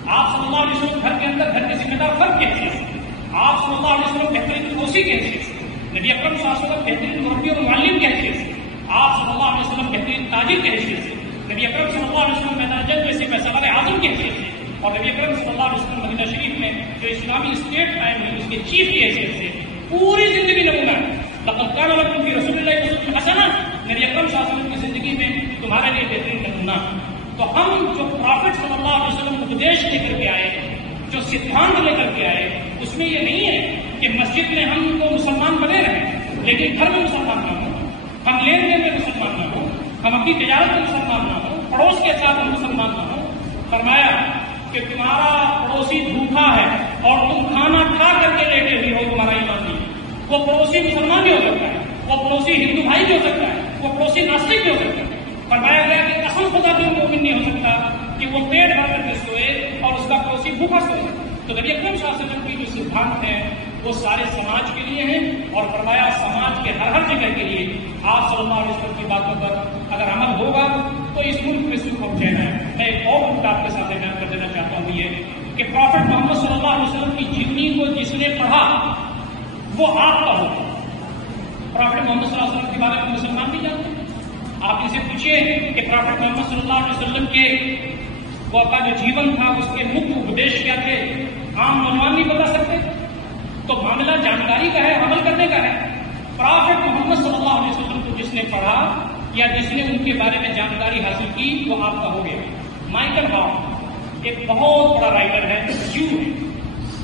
آپ صلی اللہ علیہ وسلم گھر کے اندر گھر کے ذمہ دار فرد کے حیثیت سے، آپ صلی اللہ علیہ وسلم بہترین دوستی کے حیثیت سے، نبی اکرم صلی اللہ علیہ وسلم بہترین مربی اور معلم کے حیثیت سے، آپ صلی اللہ علیہ وسلم بہترین تاجر کے حیثیت سے، نبی اکرم صلی اللہ علیہ وسلم میدان جنگ میں سے فیصلہ اعظم کی حیثیت سے، اور نبی اکرم صلی اللہ علیہ وسلم مدینہ شریف میں جو اسلامی اسٹیٹ قائم ہوئی اس کے چیف کی حیثیت سے پوری زندگی نمونہ ہے۔ لقد کان لکم فی رسول اللہ اسوۃ حسنہ، نبی اکرم صلی اللہ علیہ وسلم کی زندگی میں تمہارے لیے بہترین نمونہ۔ تو ہم جو پرافٹ صلی اللہ علیہ وسلم اپدیش لے کر کے آئے، جو سدھانت لے کر کے آئے، اس میں یہ نہیں ہے کہ مسجد میں ہم کو مسلمان بنے رہیں لیکن گھر میں مسلمان نہ ہوں، ہم لین دین میں مسلمان نہ ہوں، ہم اپنی تجارت میں مسلمان نہ ہوں، پڑوس کے ساتھ ہم مسلمان نہ ہوں۔ فرمایا کہ تمہارا پڑوسی بھوکا ہے اور تم کھانا کھا کر کے لیٹے ہوئے ہو، تمہارا ایمان نہیں۔ وہ پڑوسی مسلمان بھی ہو سکتا ہے، وہ پڑوسی ہندو بھائی بھی ہو سکتا ہے، وہ پڑوسی ناستک بھی ہو سکتا ہے۔ فرمایا گیا کہ قسم خدا بھی مومن نہیں ہو سکتا کہ وہ پیٹ بھر کر کے سوئے اور اس کا پڑوسی بھوکا سوئے۔ تو نبی اکرم صلی اللہ علیہ وسلم کی جو سدھانت ہیں وہ سارے سماج کے لیے ہیں، اور فرمایا سماج کے ہر جگہ کے لیے آپ صلی اللہ علیہ وسلم کی باتوں پر اگر عمل ہوگا تو اس ملک میں سکھ اور چین ہے۔ میں ایک اور نقطہ آپ کے ساتھ بیان کر دینا چاہتا ہوں، یہ کہ پرافٹ محمد صلی اللہ علیہ وسلم کی جیونی کو جس نے پڑھا وہ آپ کا ہوگا۔ پرافٹ محمد صلی اللہ علیہ وسلم کے بارے میں مسلمان بھی جانتے ہیں۔ آپ ان سے پوچھیے کہ پرافٹ محمد صلی اللہ علیہ وسلم کے وہ کا جو جیون تھا اس کے مکھ اپدیش کیا تھے، عام نوجوان نہیں بتا سکتے۔ تو معاملہ جانکاری کا ہے، عمل کرنے کا ہے۔ پرافٹ محمد صلی اللہ علیہ وسلم کو جس نے پڑھا یا جس نے ان کے بارے میں جانکاری حاصل کی وہ آپ کا ہو گیا۔ مائیکل ہارٹ ایک بہت بڑا رائٹر ہے، جیو ہے،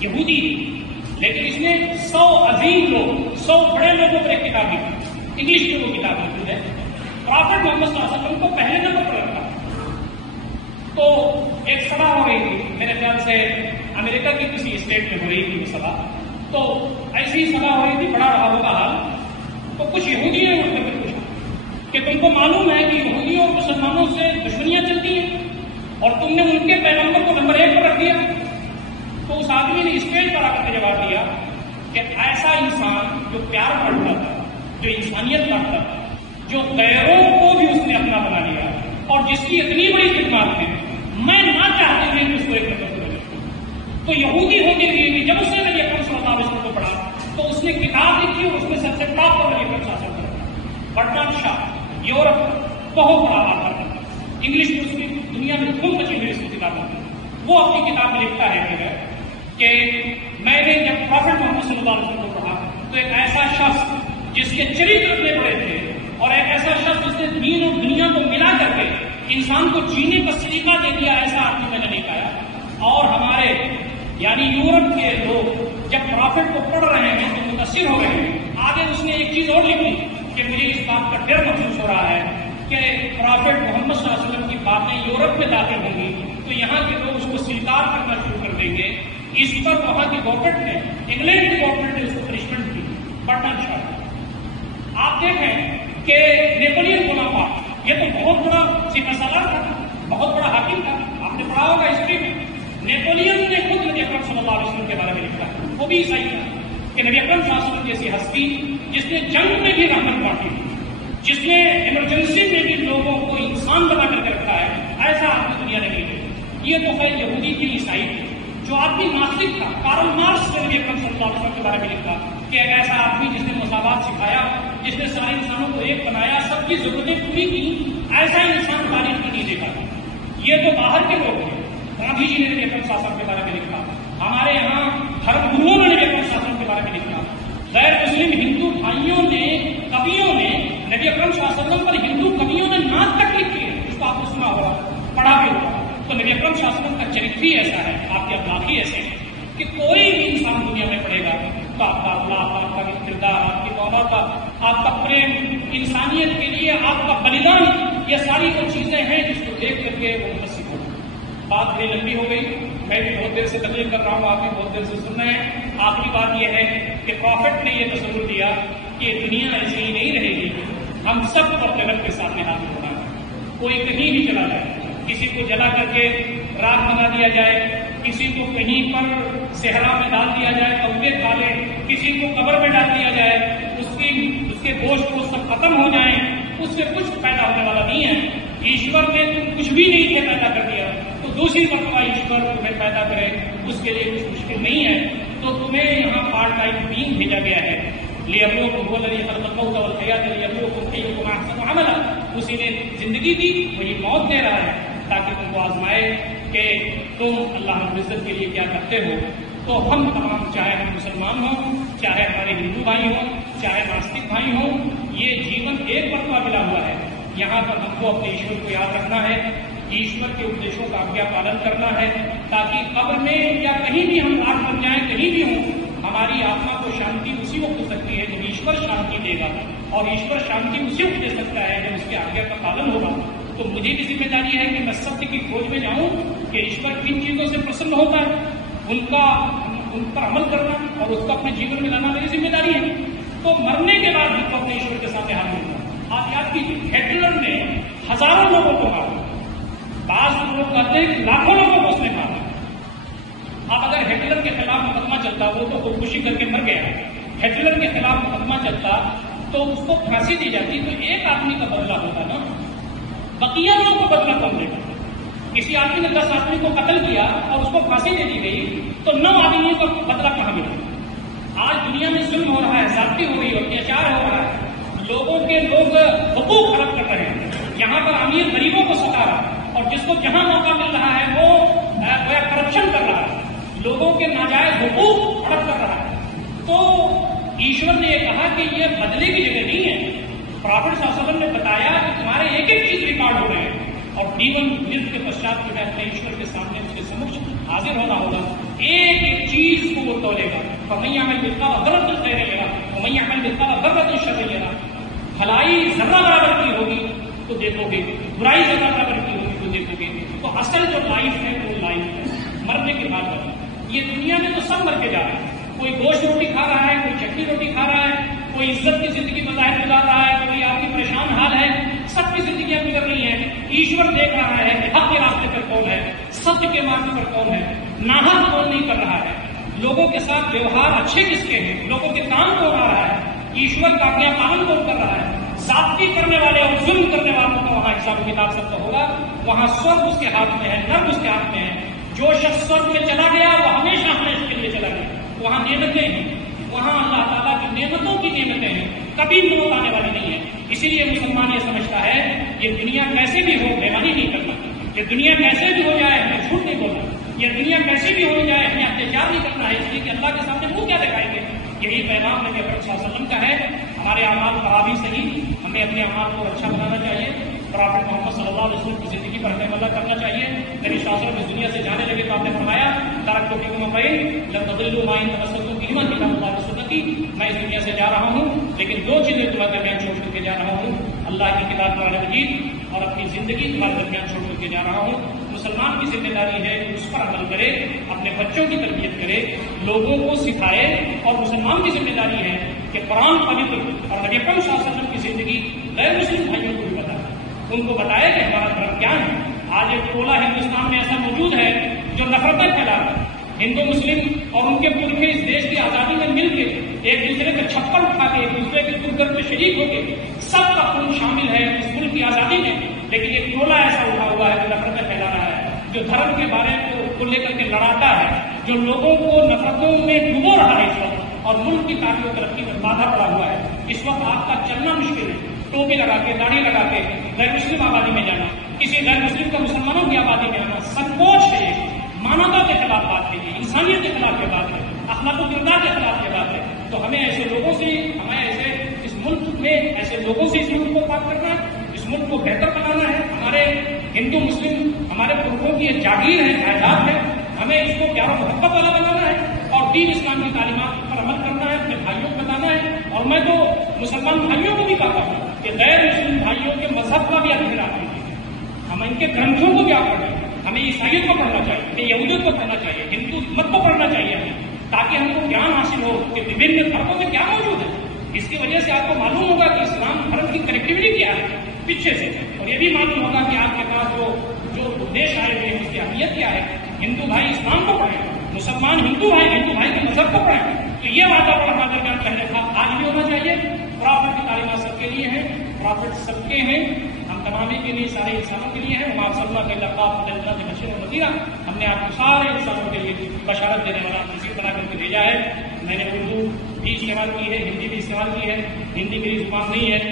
یہودی، لیکن اس نے 100 عظیم لوگ، 100 بڑے لوگوں پر ایک کتاب لکھی، انگلش میں وہ کتاب موجود ہے۔ پرافٹ محمد صلی اللہ علیہ وسلم کو پہلے نمبر پر رکھا۔ تو ایک سبھا ہو رہی تھی، میرے خیال سے امریکہ کی کسی اسٹیٹ میں ہو رہی تھی وہ سبھا، تو ایسی ہی سبھا ہو رہی تھی، بڑا رہا ہوگا حال۔ تو کچھ یہودی نے ان سے پوچھا کہ تم کو معلوم ہے کہ یہودیوں اور مسلمانوں سے دشمنیاں چلتی ہیں اور تم نے ان کے پیغمبر کو نمبر 1 پر رکھ دیا۔ تو اس آدمی نے اسٹیج پر آ کر کے جواب دیا کہ ایسا انسان جو پیار کرتا تھا، جو انسانیت کرتا تھا، جو غیروں کو بھی اس نے اپنا بنا لیا اور جس کی اتنی بڑی خدمات ہے، میں نہ چاہتے ہوئے کہ اس کو ایک نمبر پر رکھوں۔ تو یہودی ہونے کے لیے جب اس نے نبی اکرم صلی اللہ علیہ وسلم کو پڑھا تو اس نے کتاب لکھی اور اس میں سب سے ٹاپ پر نبی اکرم صلی اللہ علیہ وسلم رکھا۔ برٹرانڈ شاہ، یورپ کا بہت بڑا آدھار تھا، انگلش میں اس کی دنیا میں دھوم مچی ہوئی اس کی کتاب ہوتی ہے۔ وہ اپنی کتاب میں لکھتا ہے کہ میں نے جب پرافٹ محمد صلی اللہ علیہ وسلم کو پڑھا تو ایک ایسا شخص جس کے چرتر اتنے بڑے تھے اور ایک ایسا شخص جس نے دین اور دنیا کو ملا کر کے انسان کو جینے کا سلیقہ دے دیا، ایسا آدمی میں نے نہیں پایا۔ اور ہمارے یعنی یورپ کے لوگ جب پرافٹ کو پڑھ رہے ہیں تو متاثر ہو رہے ہیں۔ آگے اس نے ایک چیز اور لکھی کہ مجھے اس بات کا ڈر محسوس ہو رہا ہے کہ پرافٹ محمد صلی اللہ علیہ وسلم کی باتیں یورپ میں داخل ہوں گی تو یہاں کے لوگ اس کو سویکار کرنا شروع کر دیں گے۔ اس پر وہاں کی گورنمنٹ نے، انگلینڈ کی گورنمنٹ نے اس کو پنشمنٹ دی، برٹن شاہ۔ آپ دیکھیں کہ نیپولین بوناپارٹ یہ تو بہت بڑا سپہ سالار تھا، بہت بڑا حاکم تھا، آپ نے پڑھا ہوگا ہسٹری میں۔ نیپولین نے خود نبی اکرم صلی اللہ علیہ وسلم کے بارے میں لکھا ہے، وہ بھی عیسائی تھا، کہ نبی اکرم صلی اللہ علیہ وسلم جیسی ہستی جس نے جنگ میں بھی رحمت بانٹی، جس نے ایمرجنسی میں بھی لوگوں کو انسان بنا کر کے رکھا ہے، ایسا آدمی دنیا نے نہیں دیکھا۔ یہ تو خیر یہودی تھی، عیسائی تھی۔ جو آدمی ناستک تھا، کارل مارکس نے نبی اکرم صلی اللہ علیہ وسلم کے بارے میں لکھا کہ ایک ایسا آدمی جس نے مساوات سکھایا، جس نے سارے انسانوں کو ایک بنایا، سب کی ضرورتیں پوری کی، ایسا انسان تاریخ میں نہیں دیکھا تھا۔ یہ تو باہر کے لوگ ہیں۔ گاندھی جی نے نبی اکرم صلی اللہ علیہ وسلم کے بارے میں لکھا، ہمارے یہاں ہر گروہوں نے نبی اکرم صلی اللہ علیہ وسلم کے بارے میں لکھا، غیر مسلم ہندو بھائیوں نے، کبیوں نے نبی اکرم صلی اللہ علیہ وسلم پر ہندو کبیوں نے نعت تک لکھی ہے، اس کو آپ نے سنا ہوگا، پڑھا بھی ہوگا۔ تو نبی اکرم صلی اللہ علیہ وسلم کا چرتر ہی ایسا ہے، آپ کے اخلاق ہی ایسے ہیں کہ کوئی بھی انسان دنیا میں پڑھے گا تو آپ کا اخلاق، آپ کا کردار، آپ کی محبت، آپ کا پریم، انسانیت کے لیے آپ کا بلیدان، یہ ساری وہ چیزیں ہیں جس کو دیکھ کر کے وہ متاثر ہو۔ بات بڑی لمبی ہو گئی، میں بھی بہت دیر سے تقریر کر رہا ہوں، آپ بھی بہت دیر سے سن رہے ہیں. آخری بات یہ ہے کہ پروفٹ نے یہ تصور دیا کہ دنیا ایسی ہی نہیں رہے گی، ہم سب کو اپنے رب کے سامنے حاضر ہونا ہے. کوئی کہیں بھی چلا جائے، کسی کو جلا کر کے راکھ بنا دیا جائے، کسی کو کہیں پر صحرا میں ڈال دیا جائے کوے کھالے، کسی کو قبر میں ڈال دیا جائے، اس کے گوشت کو سب ختم ہو جائیں، اس سے کچھ پیدا ہونے والا نہیں ہے. ایشور نے تم کچھ بھی نہیں کیا پیدا کر دیا تو دوسری مرتبہ ایشور تمہیں پیدا کرے اس کے لیے کچھ مشکل نہیں ہے. تو تمہیں یہاں پارٹ ٹائم بینگ بھیجا گیا ہے. لیبلوکم هو الذی خلق الموت والحیاۃ لیبلوکم ایکم احسن عملا. اسی نے زندگی دی، وہی موت دے رہا ہے تاکہ تم کو آزمائے کہ تم اللہ رب العزت کے لیے کیا کرتے ہو. تو ہم تمام، چاہے ہم مسلمان ہوں، چاہے ہمارے ہندو بھائی ہوں، چاہے ناستک بھائی ہوں، یہ جیون ایک مرتبہ ملا ہوا ہے. یہاں پر ہم کو اپنے ایشور کو یاد رکھنا ہے، ایشور کے اپدیشوں کا آگیا پالن کرنا ہے، تاکہ قبر میں یا کہیں بھی ہم راکھ بن جائیں، کہیں بھی ہوں، ہماری آتما کو شانتی اسی وقت ہو سکتی ہے جب ایشور شانتی دے گا. اور ایشور شانتی اسی وقت دے سکتا ہے جب اس کے آگیا کا پالن ہوگا. تو مجھے بھی ذمہ داری ہے کہ میں ستیہ کی کھوج میں جاؤں کہ ایشور کن چیزوں سے پرسن ہوتا ہے، ان پر عمل کرنا اور اس کو اپنے جیون میں لانا میری ذمہ داری ہے. تو مرنے کے بعد ہم کو اپنے ایشور کے سامنے حاضر ہوگا. آپ یاد کیجیے، ہٹلر نے ہزاروں لوگوں کو مارا، بعض لوگ کہتے ہیں کہ لاکھوں لوگوں کو اس نے مارا. اب اگر ہٹلر کے خلاف مقدمہ چلتا، وہ تو خودکشی کر کے مر گیا، ہٹلر کے خلاف مقدمہ چلتا تو اس کو پھانسی دی جاتی تو ایک آدمی کا بدلہ ہوتا نا، بقیہ لوگوں کو بدلہ کون دے گا؟ کسی آدمی نے 10 آدمی کو قتل کیا اور اس کو پھانسی دے دی گئی تو 9 آدمیوں کا بدلہ کہاں ملے؟ آج دنیا میں ظلم ہو رہا ہے، زیادتی ہو رہی ہے، اتیاچار ہو رہا ہے، لوگ حقوق خراب کر رہے ہیں. یہاں پر امیر غریبوں کو ستا رہا ہے اور جس کو جہاں موقع مل رہا ہے وہ کرپشن کر رہا ہے، لوگوں کے ناجائز حقوق ہڑپ کر رہا ہے. تو ایشور نے یہ کہا کہ یہ بدلے کی جگہ نہیں ہے. پرافٹ صلی اللہ علیہ وسلم نے بتایا کہ تمہارے ایک ایک چیز ریکارڈ ہو رہے ہیں اور جیون مرد کے پشچات جو ہے اپنے ایشور کے سامنے اس کے سمکش حاضر ہونا ہوگا. ایک ایک چیز کو وہ تولے گا. فَمَن يَعْمَلْ مِثْقَالَ ذَرَّةٍ خَيْرًا يَرَهُ وَمَن يَعْمَلْ مِثْقَالَ ذَرَّةٍ شَرًّا يَرَهُ. بھلائی ذرہ برابر کی ہوگی تو دیکھو گے، برائی ذرہ برابر کی ہوگی تو دیکھو گے. تو اصل جو لائف ہے وہ لائف ہے مرنے کے بعد کا. یہ دنیا میں تو سب مر کے جا رہے ہیں. کوئی گوشت روٹی کھا رہا ہے، کوئی چٹنی روٹی کھا رہا ہے، کوئی عزت کی زندگی بظاہر گزار رہا ہے، کوئی آپ کی پریشان حال ہے. سب کی زندگیاں گزر رہی ہیں. ایشور دیکھ رہا ہے کہ حق کے راستے پر کون ہے، ستیہ کے مارگ پر کون ہے، ناحق کون نہیں کر رہا ہے، لوگوں کے ساتھ ویوہار اچھے کس کے ہیں، لوگوں کے کام کون آ رہا ہے، ایشور کا آگیا پالن کون کر رہا ہے. زیادتی کرنے والے اور ظلم کرنے والوں کا وہاں حساب کتاب سب کا ہوگا. وہاں سورگ اس کے ہاتھ میں ہے، نرک اس کے ہاتھ میں ہے. جو شخص سورگ میں چلا گیا وہ ہمیشہ ہمیشہ کے لیے چلا گیا. وہاں نعمتیں ہیں، وہاں اللہ تعالیٰ کی نعمتوں کی نعمتیں ہیں، کبھی موت آنے والی نہیں ہے. اسی لیے مسلمان یہ سمجھتا ہے یہ دنیا کیسے بھی ہو بےمانی نہیں کرنا، یہ دنیا کیسے بھی ہو جائے ہمیں جھوٹ نہیں بولنا، یہ دنیا کیسے بھی ہو جائے ہمیں اتیاچار نہیں کرنا ہے. اس لیے کہ اللہ کے سامنے وہ کیا دکھائیں گے. یہی پیغام نبی اکرم صلی اللہ علیہ وسلم کا ہے. ہمارے اعمال خرابی سے ہی ہمیں اپنے اعمال کو اچھا بنانا چاہیے. پرافٹ محمد صلی اللہ علیہ وسلم کی زندگی پر ہمیں عمل کرنا چاہیے. نبی صلی اللہ علیہ وسلم اس دنیا سے جانے لگے تو آپ نے فرمایا ترکت فیکم امرین لن تضلوا ما ان تمسکتم بہما کتاب اللہ و سنتی. میں اس دنیا سے جا رہا ہوں لیکن 2 چیزیں تمہارے درمیان چھوڑ کر کے جا رہا ہوں، اللہ کی کتاب قرآن مجید اور اپنی زندگی تمہارے درمیان چھوڑ کر کے جا رہا ہوں. مسلمان کی ذمہ داری ہے اس پر عمل کرے، اپنے بچوں کی تربیت کرے، لوگوں کو سکھائے. اور مسلمان کی ذمہ داری ہے کہ قرآن پوتر اور نبی اکرم صلی اللہ علیہ وسلم کی زندگی غیر مسلم بھائیوں کو بھی بتائے، ان کو بتائے کہ ہمارا دھرم کیا ہے. آج ایک ٹولہ ہندوستان میں ایسا موجود ہے جو نفرتیں پھیلا رہا ہے. ہندو مسلم اور ان کے ملک کے اس دیش کی آزادی میں مل کے ایک دوسرے کا چھپڑ اٹھا کے ایک دوسرے کے دکھ درد میں شریک ہو کے سب کا خون شامل ہے اس ملک کی آزادی میں. لیکن ایک ٹولہ ایسا اٹھا ہوا ہے جو نفرتیں پھیلا رہا ہے، جو دھرم کے بارے کو لے کر کے لڑاتا ہے، جو لوگوں کو نفرتوں میں ڈبو رہا ہے اس وقت اور ملک کی ترقی و ترقی میں بادھا پڑا ہوا ہے. اس وقت آپ کا چلنا مشکل ہے. ٹوپی لگا کے، داڑھی لگا کے غیر مسلم آبادی میں جانا، کسی غیر مسلم کا مسلمانوں کی آبادی میں آنا سنکوچ ہے. مانوتا کے خلاف بات ہے، انسانیت کے خلاف یہ بات ہے، اخلاق و کردار کے خلاف یہ بات ہے. تو ہمیں ایسے لوگوں سے، ہمیں ایسے اس ملک میں ایسے لوگوں سے اس ملک کو بات کرنا ہے، اس ملک کو بہتر بنانا ہے. ہمارے ہندو مسلم ہمارے پرکھوں کی ایک جاگیر ہے، جائیداد ہے. ہمیں اس کو پیار و محبت والا بنانا ہے اور دین اسلام کی تعلیمات پر عمل کرنا ہے، اپنے بھائیوں کو بتانا ہے. اور میں تو مسلمان بھائیوں کو بھی کہتا ہوں کہ غیر مسلم بھائیوں کے مذہب کا بھی احترام کیجیے، ہم ان کے گرنتھوں کو بھی آپ پڑھیں. ہمیں عیسائیت کو پڑھنا چاہیے، ہمیں یہودیت کو پڑھنا چاہیے، ہندو مت کو پڑھنا چاہیے ہمیں، تاکہ ہم کو گیان حاصل ہو کہ وبھن دھرموں میں کیا موجود ہے۔ اس کی وجہ سے آپ کو معلوم ہوگا کہ اسلام دھرم کی کنیکٹیوٹی کیا ہے پیچھے سے، اور یہ بھی معلوم ہوگا کہ آپ کے پاس جو دیش آئے ہوئے ہیں اس کی اہمیت کیا ہے۔ ہندو بھائی اسلام کو پڑھیں، مسلمان ہندو بھائی کے مذہب کو پڑھیں۔ تو یہ وعدہ پڑھا درمیان پہلے تھا، آج بھی ہونا چاہیے۔ پرافٹ کی تعلیمات سب کے لیے ہیں، پرافٹ سب کے ہیں، ہم تمام کے لیے، سارے انسانوں کے لیے ہیں۔ ہم آپ صلی اللہ کے لقاب بشیر و نذیرا، ہم نے آپ کو سارے انسانوں کے لیے بشارت دینے والا نذیر بنا کر کے بھیجا ہے۔ میں نے اردو بھی استعمال کی ہے، ہندی بھی استعمال کی ہے۔ ہندی میری زبان نہیں ہے،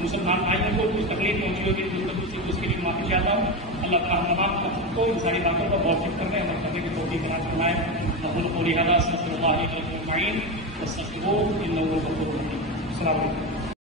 مسلمان بھائیوں کو کچھ تکلیف پہنچی ہوگی تو اس کے لیے معافی چاہتا ہوں۔ اللہ تعالیٰ تمام کو ان ساری باتوں پر غور کرنے اور کرنے کی توفیق عطا فرمائے۔ اقول قولی ھذا استغفر اللہ لي ولکم اجمعین واستغفروہ انہ هو الغفور الرحیم۔ السلام علیکم۔